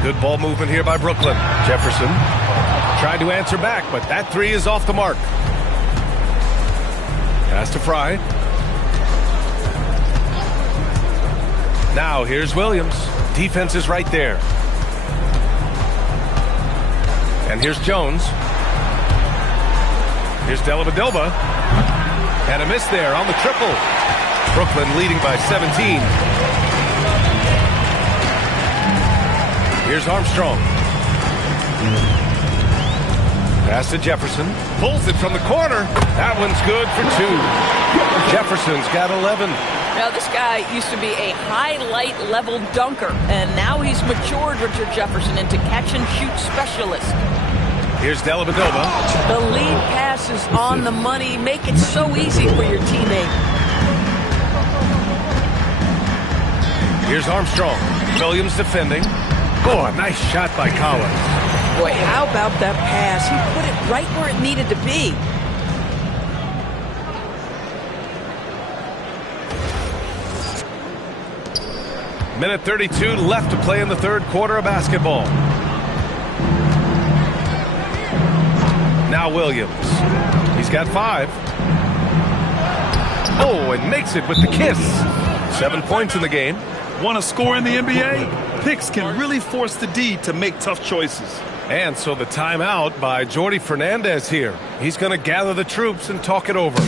Good ball movement here by Brooklyn. Jefferson tried to answer back, but that three is off the mark. Pass to Fry. Now here's Williams. Defense is right there. And here's Jones. Here's Dellavedova. And a miss there on the triple. Brooklyn leading by 17. Here's Armstrong. Pass to Jefferson. Pulls it from the corner. That one's good for two. Jefferson's got 11. Now, this guy used to be a highlight level dunker, and now he's matured Richard Jefferson into catch-and-shoot specialist. Here's Dellavedova. The lead pass is on the money. Make it so easy for your teammate. Here's Armstrong. Williams defending. Oh, a nice shot by Collins. Boy, how about that pass? He put it right where it needed to be. Minute 32 left to play in the third quarter of basketball. Now Williams. He's got 5. Oh, and makes it with the kiss. 7 points in the game. Want to score in the NBA? Picks can really force the D to make tough choices. And so the timeout by Jordi Fernandez here. He's going to gather the troops and talk it over.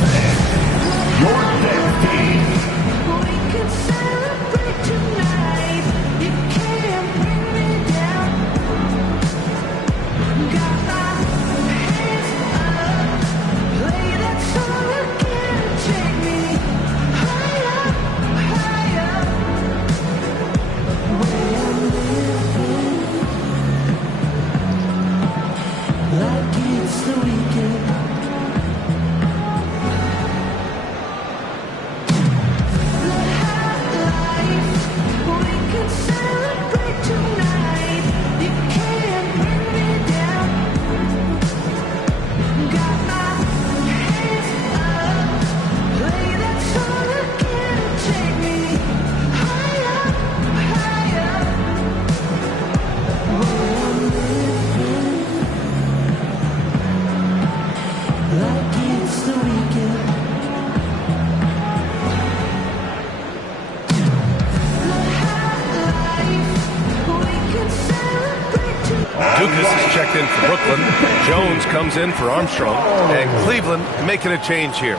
In for Brooklyn. Jones comes in for Armstrong, and Cleveland making a change here.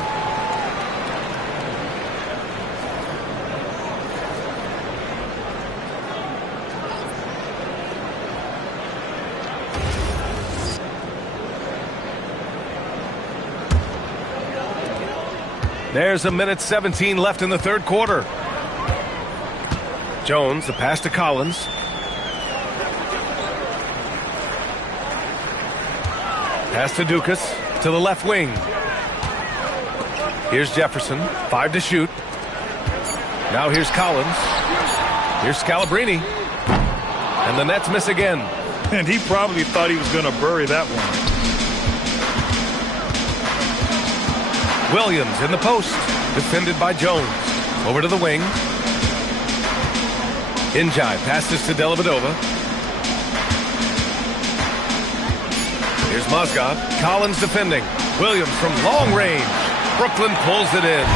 There's a minute 17 left in the third quarter. Jones, the pass to Collins. Pass to Dukas to the left wing. Here's Jefferson. 5 to shoot. Now here's Collins. Here's Scalabrine. And the Nets miss again. And he probably thought he was going to bury that one. Williams in the post. Defended by Jones. Over to the wing. Njai passes to Dellavedova. Here's Mozgov. Collins defending. Williams from long range. Brooklyn pulls it in.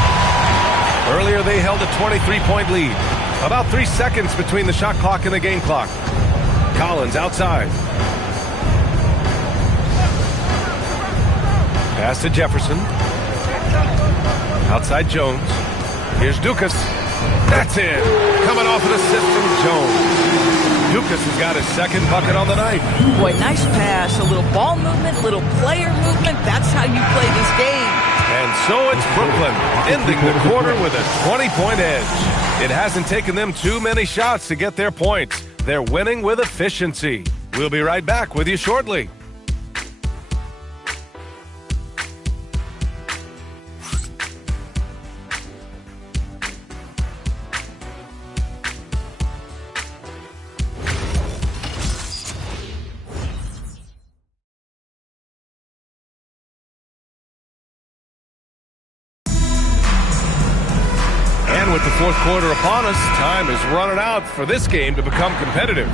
Earlier they held a 23-point lead. About 3 seconds between the shot clock and the game clock. Collins outside. Pass to Jefferson. Outside Jones. Here's Dukas. That's it. Coming off an assist from Jones. Dukas has got his second bucket on the night. Boy, nice pass. A little ball movement, little player movement. That's how you play this game. And so it's Brooklyn ending the quarter with a 20-point edge. It hasn't taken them too many shots to get their points. They're winning with efficiency. We'll be right back with you shortly. With the fourth quarter upon us, time is running out for this game to become competitive.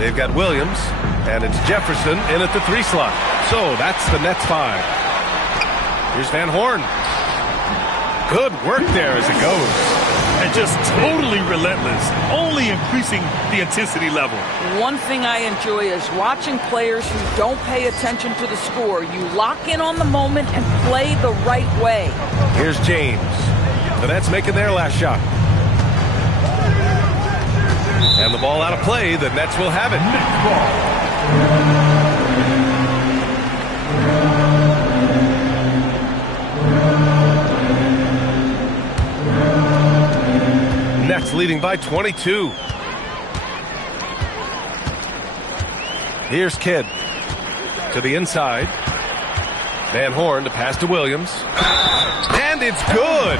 They've got Williams, and it's Jefferson in at the 3 slot. So that's the Nets 5. Here's Van Horn. Good work there as it goes. And just totally relentless, only increasing the intensity level. One thing I enjoy is watching players who don't pay attention to the score. You lock in on the moment and play the right way. Here's James. The Nets making their last shot. And the ball out of play. The Nets will have it. Nets leading by 22. Here's Kidd to the inside. Van Horn to pass to Williams. And it's good.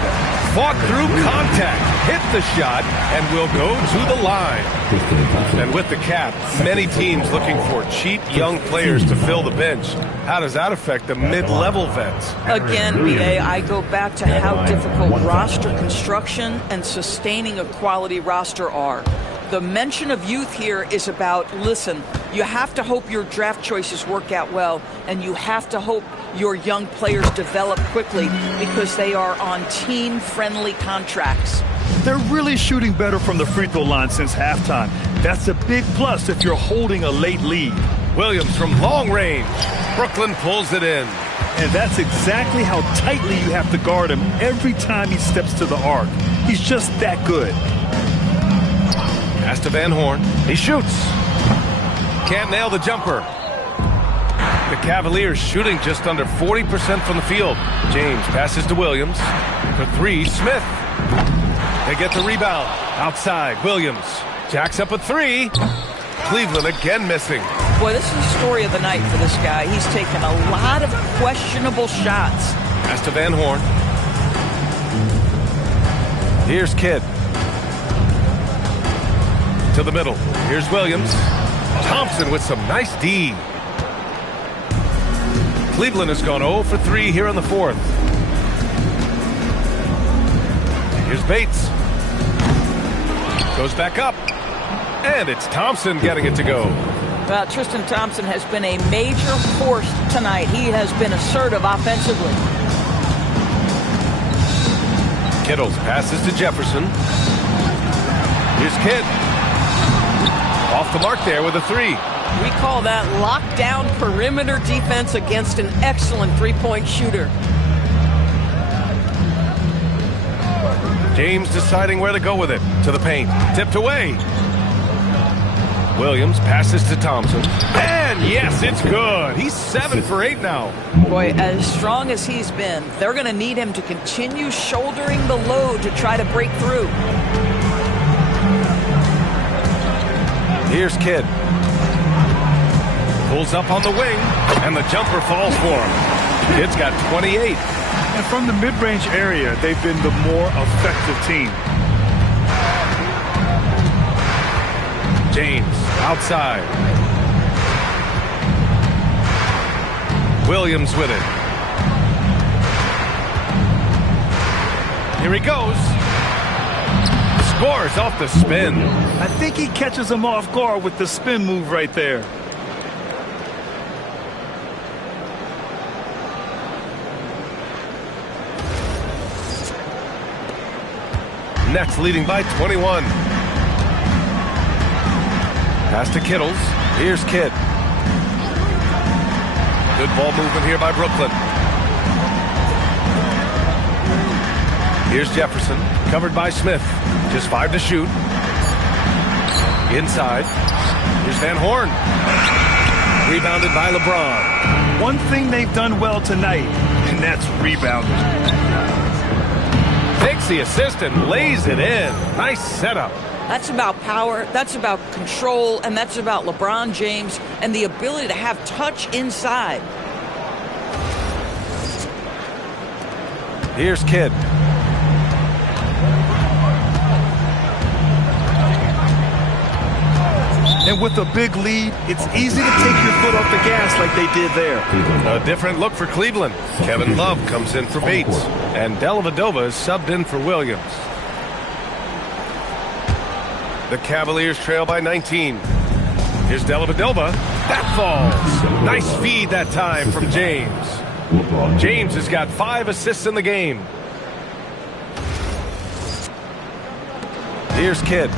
Fought through contact, hit the shot, and will go to the line. And with the cap, many teams looking for cheap young players to fill the bench. How does that affect the mid-level vets? Again, BA, I go back to how difficult roster construction and sustaining a quality roster are. The mention of youth here is about, listen, you have to hope your draft choices work out well, and you have to hope your young players develop quickly because they are on team-friendly contracts. They're really shooting better from the free throw line since halftime. That's a big plus if you're holding a late lead. Williams from long range. Brooklyn pulls it in. And that's exactly how tightly you have to guard him every time he steps to the arc. He's just that good. Pass to Van Horn. He shoots. Can't nail the jumper. The Cavaliers shooting just under 40% from the field. James passes to Williams. For 3, Smith. They get the rebound. Outside, Williams. Jacks up a 3. Cleveland again missing. Boy, this is the story of the night for this guy. He's taken a lot of questionable shots. Pass to Van Horn. Here's Kidd. To the middle. Here's Williams. Thompson with some nice D. Cleveland has gone 0 for 3 here in the fourth. Here's Bates. Goes back up. And it's Thompson getting it to go. Tristan Thompson has been a major force tonight. He has been assertive offensively. Kittles passes to Jefferson. Here's Kidd. Off the mark there with a 3. We call that lockdown perimeter defense against an excellent three-point shooter. James deciding where to go with it. To the paint. Tipped away. Williams passes to Thompson. And yes, it's good. He's 7 for 8 now. Boy, as strong as he's been, they're going to need him to continue shouldering the load to try to break through. Here's Kidd. Pulls up on the wing, and the jumper falls for him. Kidd's got 28. And from the mid-range area, they've been the more effective team. James outside. Williams with it. Here he goes. Scores off the spin. I think he catches him off guard with the spin move right there. Nets leading by 21. Pass to Kittles. Here's Kidd. Good ball movement here by Brooklyn. Here's Jefferson, covered by Smith. Just 5 to shoot. Inside. Here's Van Horn. Rebounded by LeBron. One thing they've done well tonight, and that's rebounding. Takes the assist and lays it in. Nice setup. That's about power, that's about control, and that's about LeBron James and the ability to have touch inside. Here's Kidd. And with a big lead, it's easy to take your foot off the gas like they did there. A different look for Cleveland. Kevin Love comes in for Bates. And Dellavedova is subbed in for Williams. The Cavaliers trail by 19. Here's Dellavedova. That falls. Nice feed that time from James. James has got 5 assists in the game. Here's Kidd.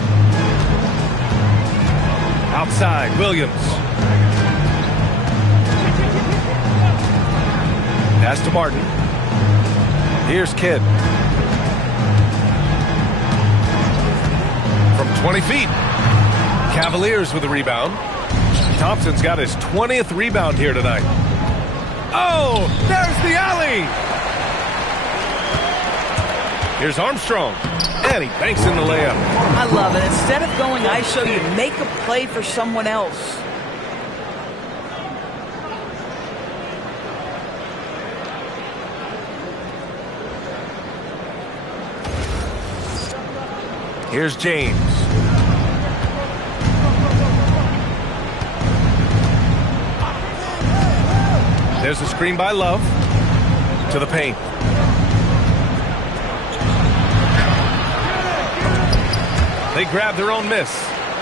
Outside, Williams. Pass to Martin. Here's Kidd. From 20 feet. Cavaliers with a rebound. Thompson's got his 20th rebound here tonight. Oh, there's the alley. Here's Armstrong. And he banks in the layup. I love it. Instead of going ISO, you make a play for someone else. Here's James. There's a screen by Love. To the paint. They grab their own miss.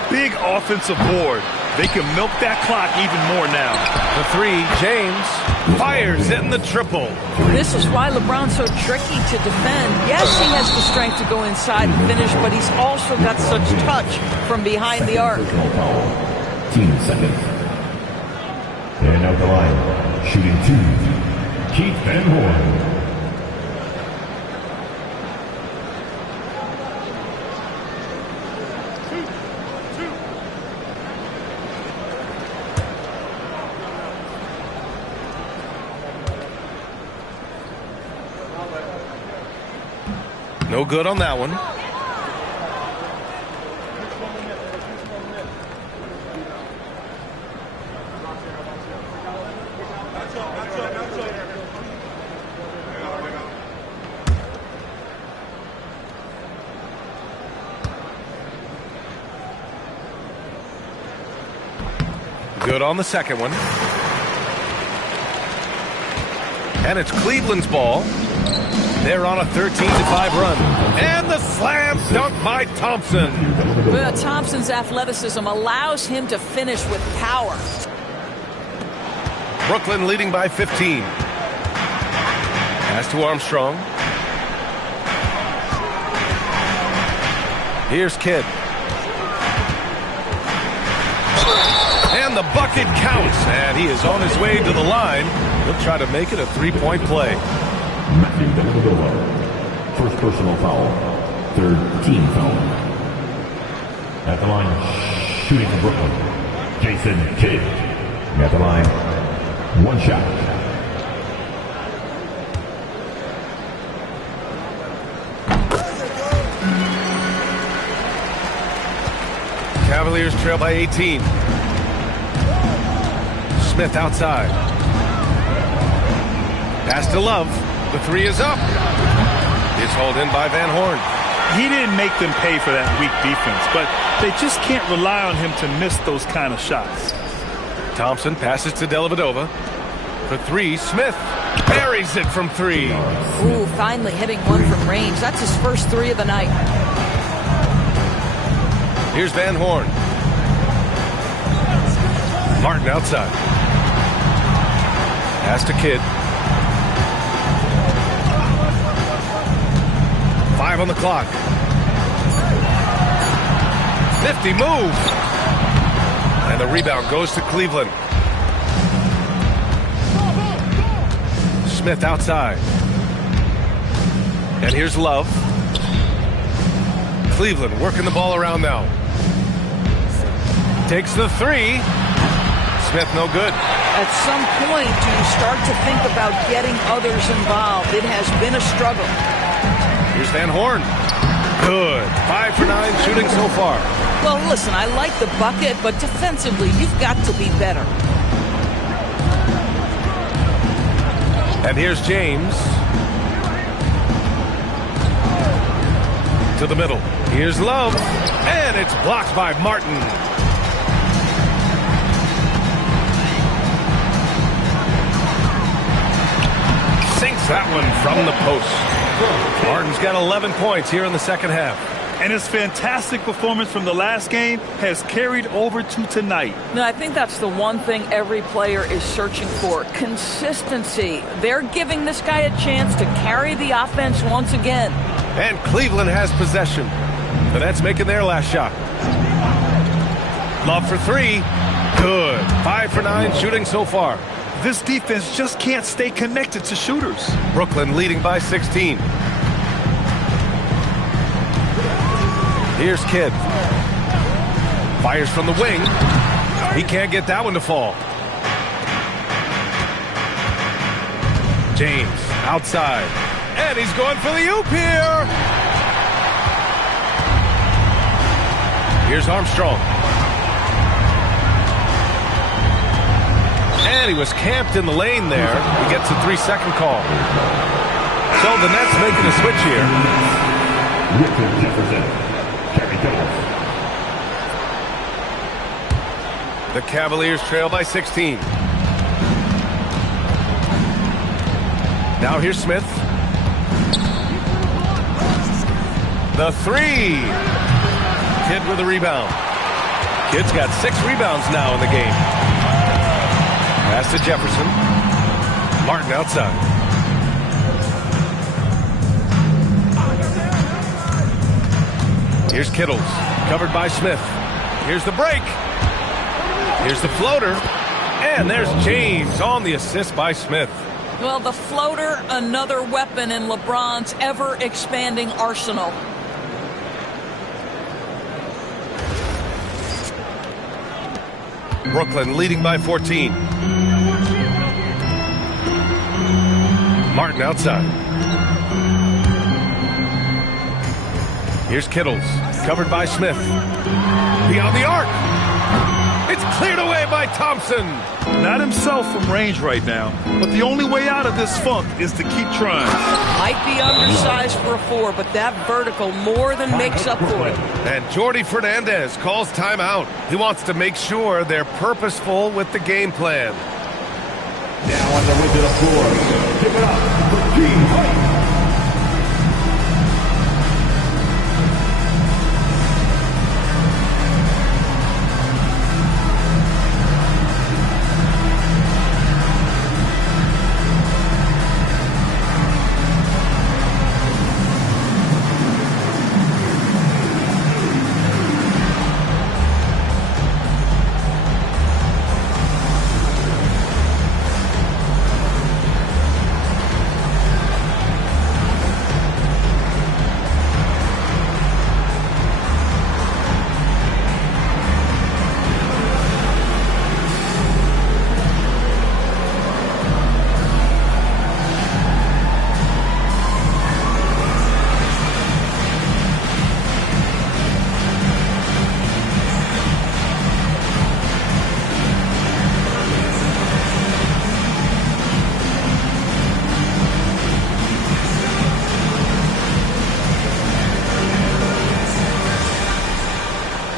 Big offensive board. They can milk that clock even more now. The 3, James fires in the triple. This is why LeBron's so tricky to defend. Yes, he has the strength to go inside and finish, but he's also got such touch from behind the arc. 10 seconds. And out the line, shooting 2, Keith Van Horn. No good on that one. Good on the second one. And it's Cleveland's ball. They're on a 13-5 run. And the slam dunk by Thompson. Well, Thompson's athleticism allows him to finish with power. Brooklyn leading by 15. Pass to Armstrong. Here's Kidd. And the bucket counts. And he is on his way to the line. He'll try to make it a 3-point play. Matthew Dellavedova, first personal foul, third team foul. At the line, shooting for Brooklyn, Jason Kidd. At the line, 1 shot. Cavaliers trail by 18. Smith outside. Pass to Love. The 3 is up. It's hauled in by Van Horn. He didn't make them pay for that weak defense, but they just can't rely on him to miss those kind of shots. Thompson passes to Dellavedova. For 3, Smith buries it from 3. Ooh, finally hitting one from range. That's his first 3 of the night. Here's Van Horn. Martin outside. Pass to Kidd. 5 on the clock. Nifty move. And the rebound goes to Cleveland. Smith outside. And here's Love. Cleveland working the ball around now. Takes the three. Smith no good. At some point, do you start to think about getting others involved? It has been a struggle. Here's Van Horn. Good. 5 for 9 shooting so far. Well, listen, I like the bucket, but defensively, you've got to be better. And here's James. To the middle. Here's Love. And it's blocked by Martin. Sinks that one from the post. Martin's got 11 points here in the second half. And his fantastic performance from the last game has carried over to tonight. No, I think that's the one thing every player is searching for. Consistency. They're giving this guy a chance to carry the offense once again. And Cleveland has possession. The Nets making their last shot. Love for three. Good. 5 for 9 shooting so far. This defense just can't stay connected to shooters. Brooklyn leading by 16. Here's Kidd. Fires from the wing. He can't get that one to fall. James outside. And he's going for the oop here. Here's Armstrong. And he was camped in the lane there. He gets a 3-second call. So the Nets making a switch here. Richard Jefferson. The Cavaliers trail by 16. Now here's Smith. The three. Kidd with a rebound. Kidd's got 6 rebounds now in the game. Pass to Jefferson. Martin outside. Here's Kittles, covered by Smith. Here's the break. Here's the floater. And there's James on the assist by Smith. Well, the floater, another weapon in LeBron's ever-expanding arsenal. Brooklyn leading by 14. Martin outside. Here's Kittles, covered by Smith. Beyond the arc. It's cleared away by Thompson. Not himself from range right now, but the only way out of this funk is to keep trying. Might be undersized for a 4, but that vertical more than makes up for it. And Jordi Fernandez calls timeout. He wants to make sure they're purposeful with the game plan. Now on the way to the floor. Give it up for Team White.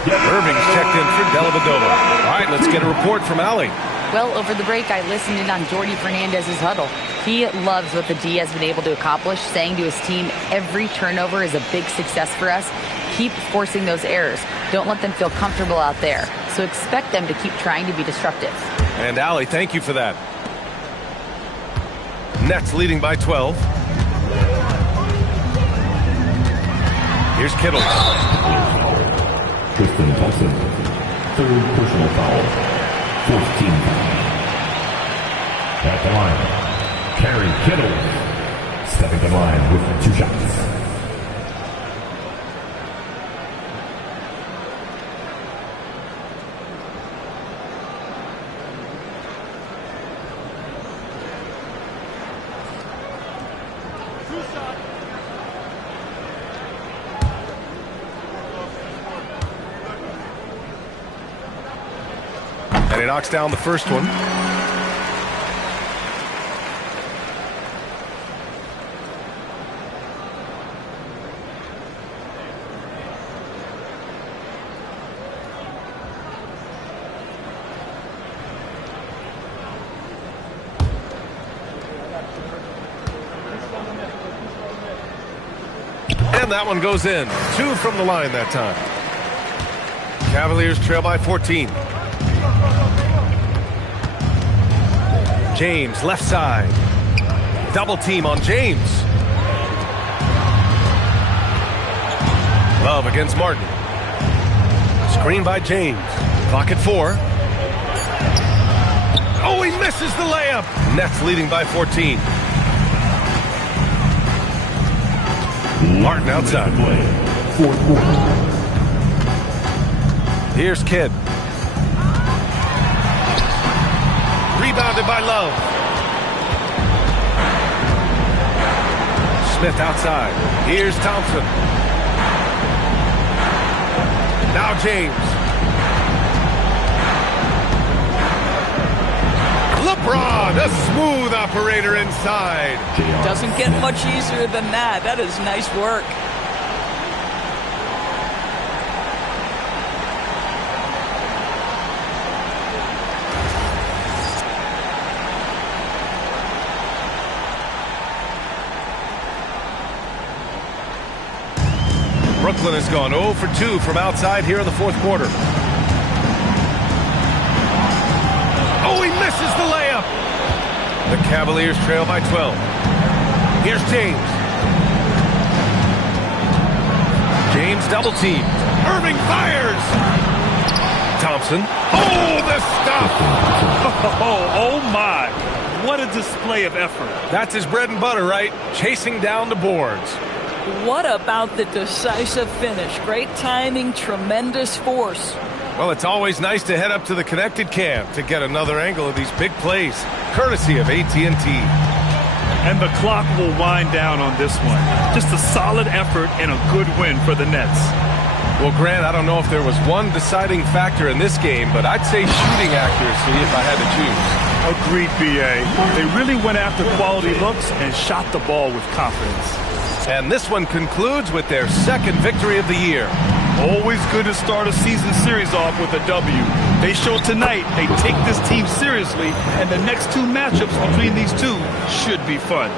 Irving's checked in for Dellavedova. All right, let's get a report from Allie. Well, over the break, I listened in on Jordi Fernandez's huddle. He loves what the D has been able to accomplish, saying to his team, every turnover is a big success for us. Keep forcing those errors. Don't let them feel comfortable out there. So expect them to keep trying to be disruptive. And Allie, thank you for that. Nets leading by 12. Here's Kittle. third personal foul. 14 foul. At the line, Kerry Kittle stepping to the line with 2 shots. And he knocks down the first one. And that one goes in. 2 from the line that time. Cavaliers trail by 14. James, left side. Double team on James. Love against Martin. Screen by James. Clock at 4. Oh, he misses the layup. Nets leading by 14. Martin outside. Here's Kidd. Rebounded by Love. Smith outside. Here's Thompson. Now James. LeBron, a smooth operator inside. Doesn't get much easier than that. That is nice work. Brooklyn has gone 0 for 2 from outside here in the fourth quarter. Oh, he misses the layup. The Cavaliers trail by 12. Here's James. James double teamed. Irving fires. Thompson. Oh, the stop. Oh my. What a display of effort. That's his bread and butter, right? Chasing down the boards. What about the decisive finish? Great timing, tremendous force. Well, it's always nice to head up to the connected cam to get another angle of these big plays, courtesy of AT&T. And the clock will wind down on this one. Just a solid effort and a good win for the Nets. Well, Grant, I don't know if there was one deciding factor in this game, but I'd say shooting accuracy if I had to choose. Agreed, B.A. They really went after quality looks and shot the ball with confidence. And this one concludes with their second victory of the year. Always good to start a season series off with a W. They show tonight they take this team seriously, and the next 2 matchups between these two should be fun.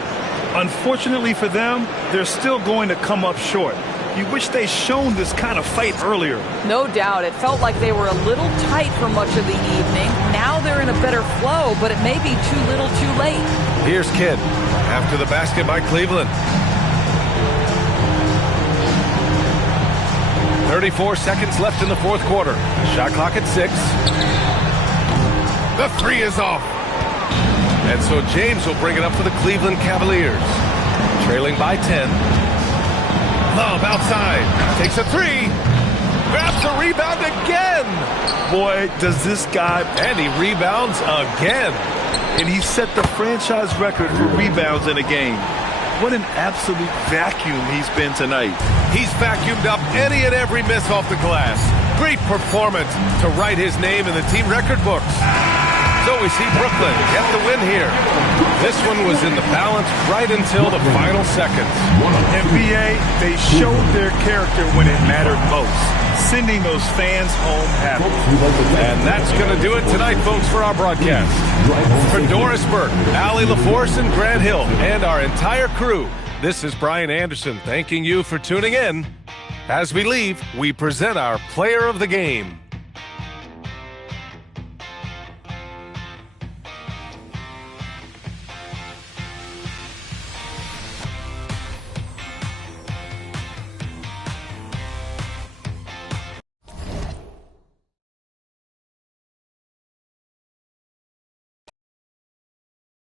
Unfortunately for them, they're still going to come up short. You wish they'd shown this kind of fight earlier. No doubt. It felt like they were a little tight for much of the evening. Now they're in a better flow, but it may be too little too late. Here's Kidd after the basket by Cleveland. 34 seconds left in the fourth quarter. Shot clock at 6. The 3 is off. And so James will bring it up for the Cleveland Cavaliers. Trailing by 10. Love outside. Takes a 3. Grabs the rebound again. Boy, does this guy... And he rebounds again. And he set the franchise record for rebounds in a game. What an absolute vacuum he's been tonight. He's vacuumed up any and every miss off the glass. Great performance to write his name in the team record books. So we see Brooklyn get the win here. This one was in the balance right until the final seconds. NBA, they showed their character when it mattered most, sending those fans home happy. And that's going to do it tonight, folks, for our broadcast. For Doris Burke, Allie LaForce, and Grant Hill, and our entire crew, this is Brian Anderson thanking you for tuning in. As we leave, we present our player of the game.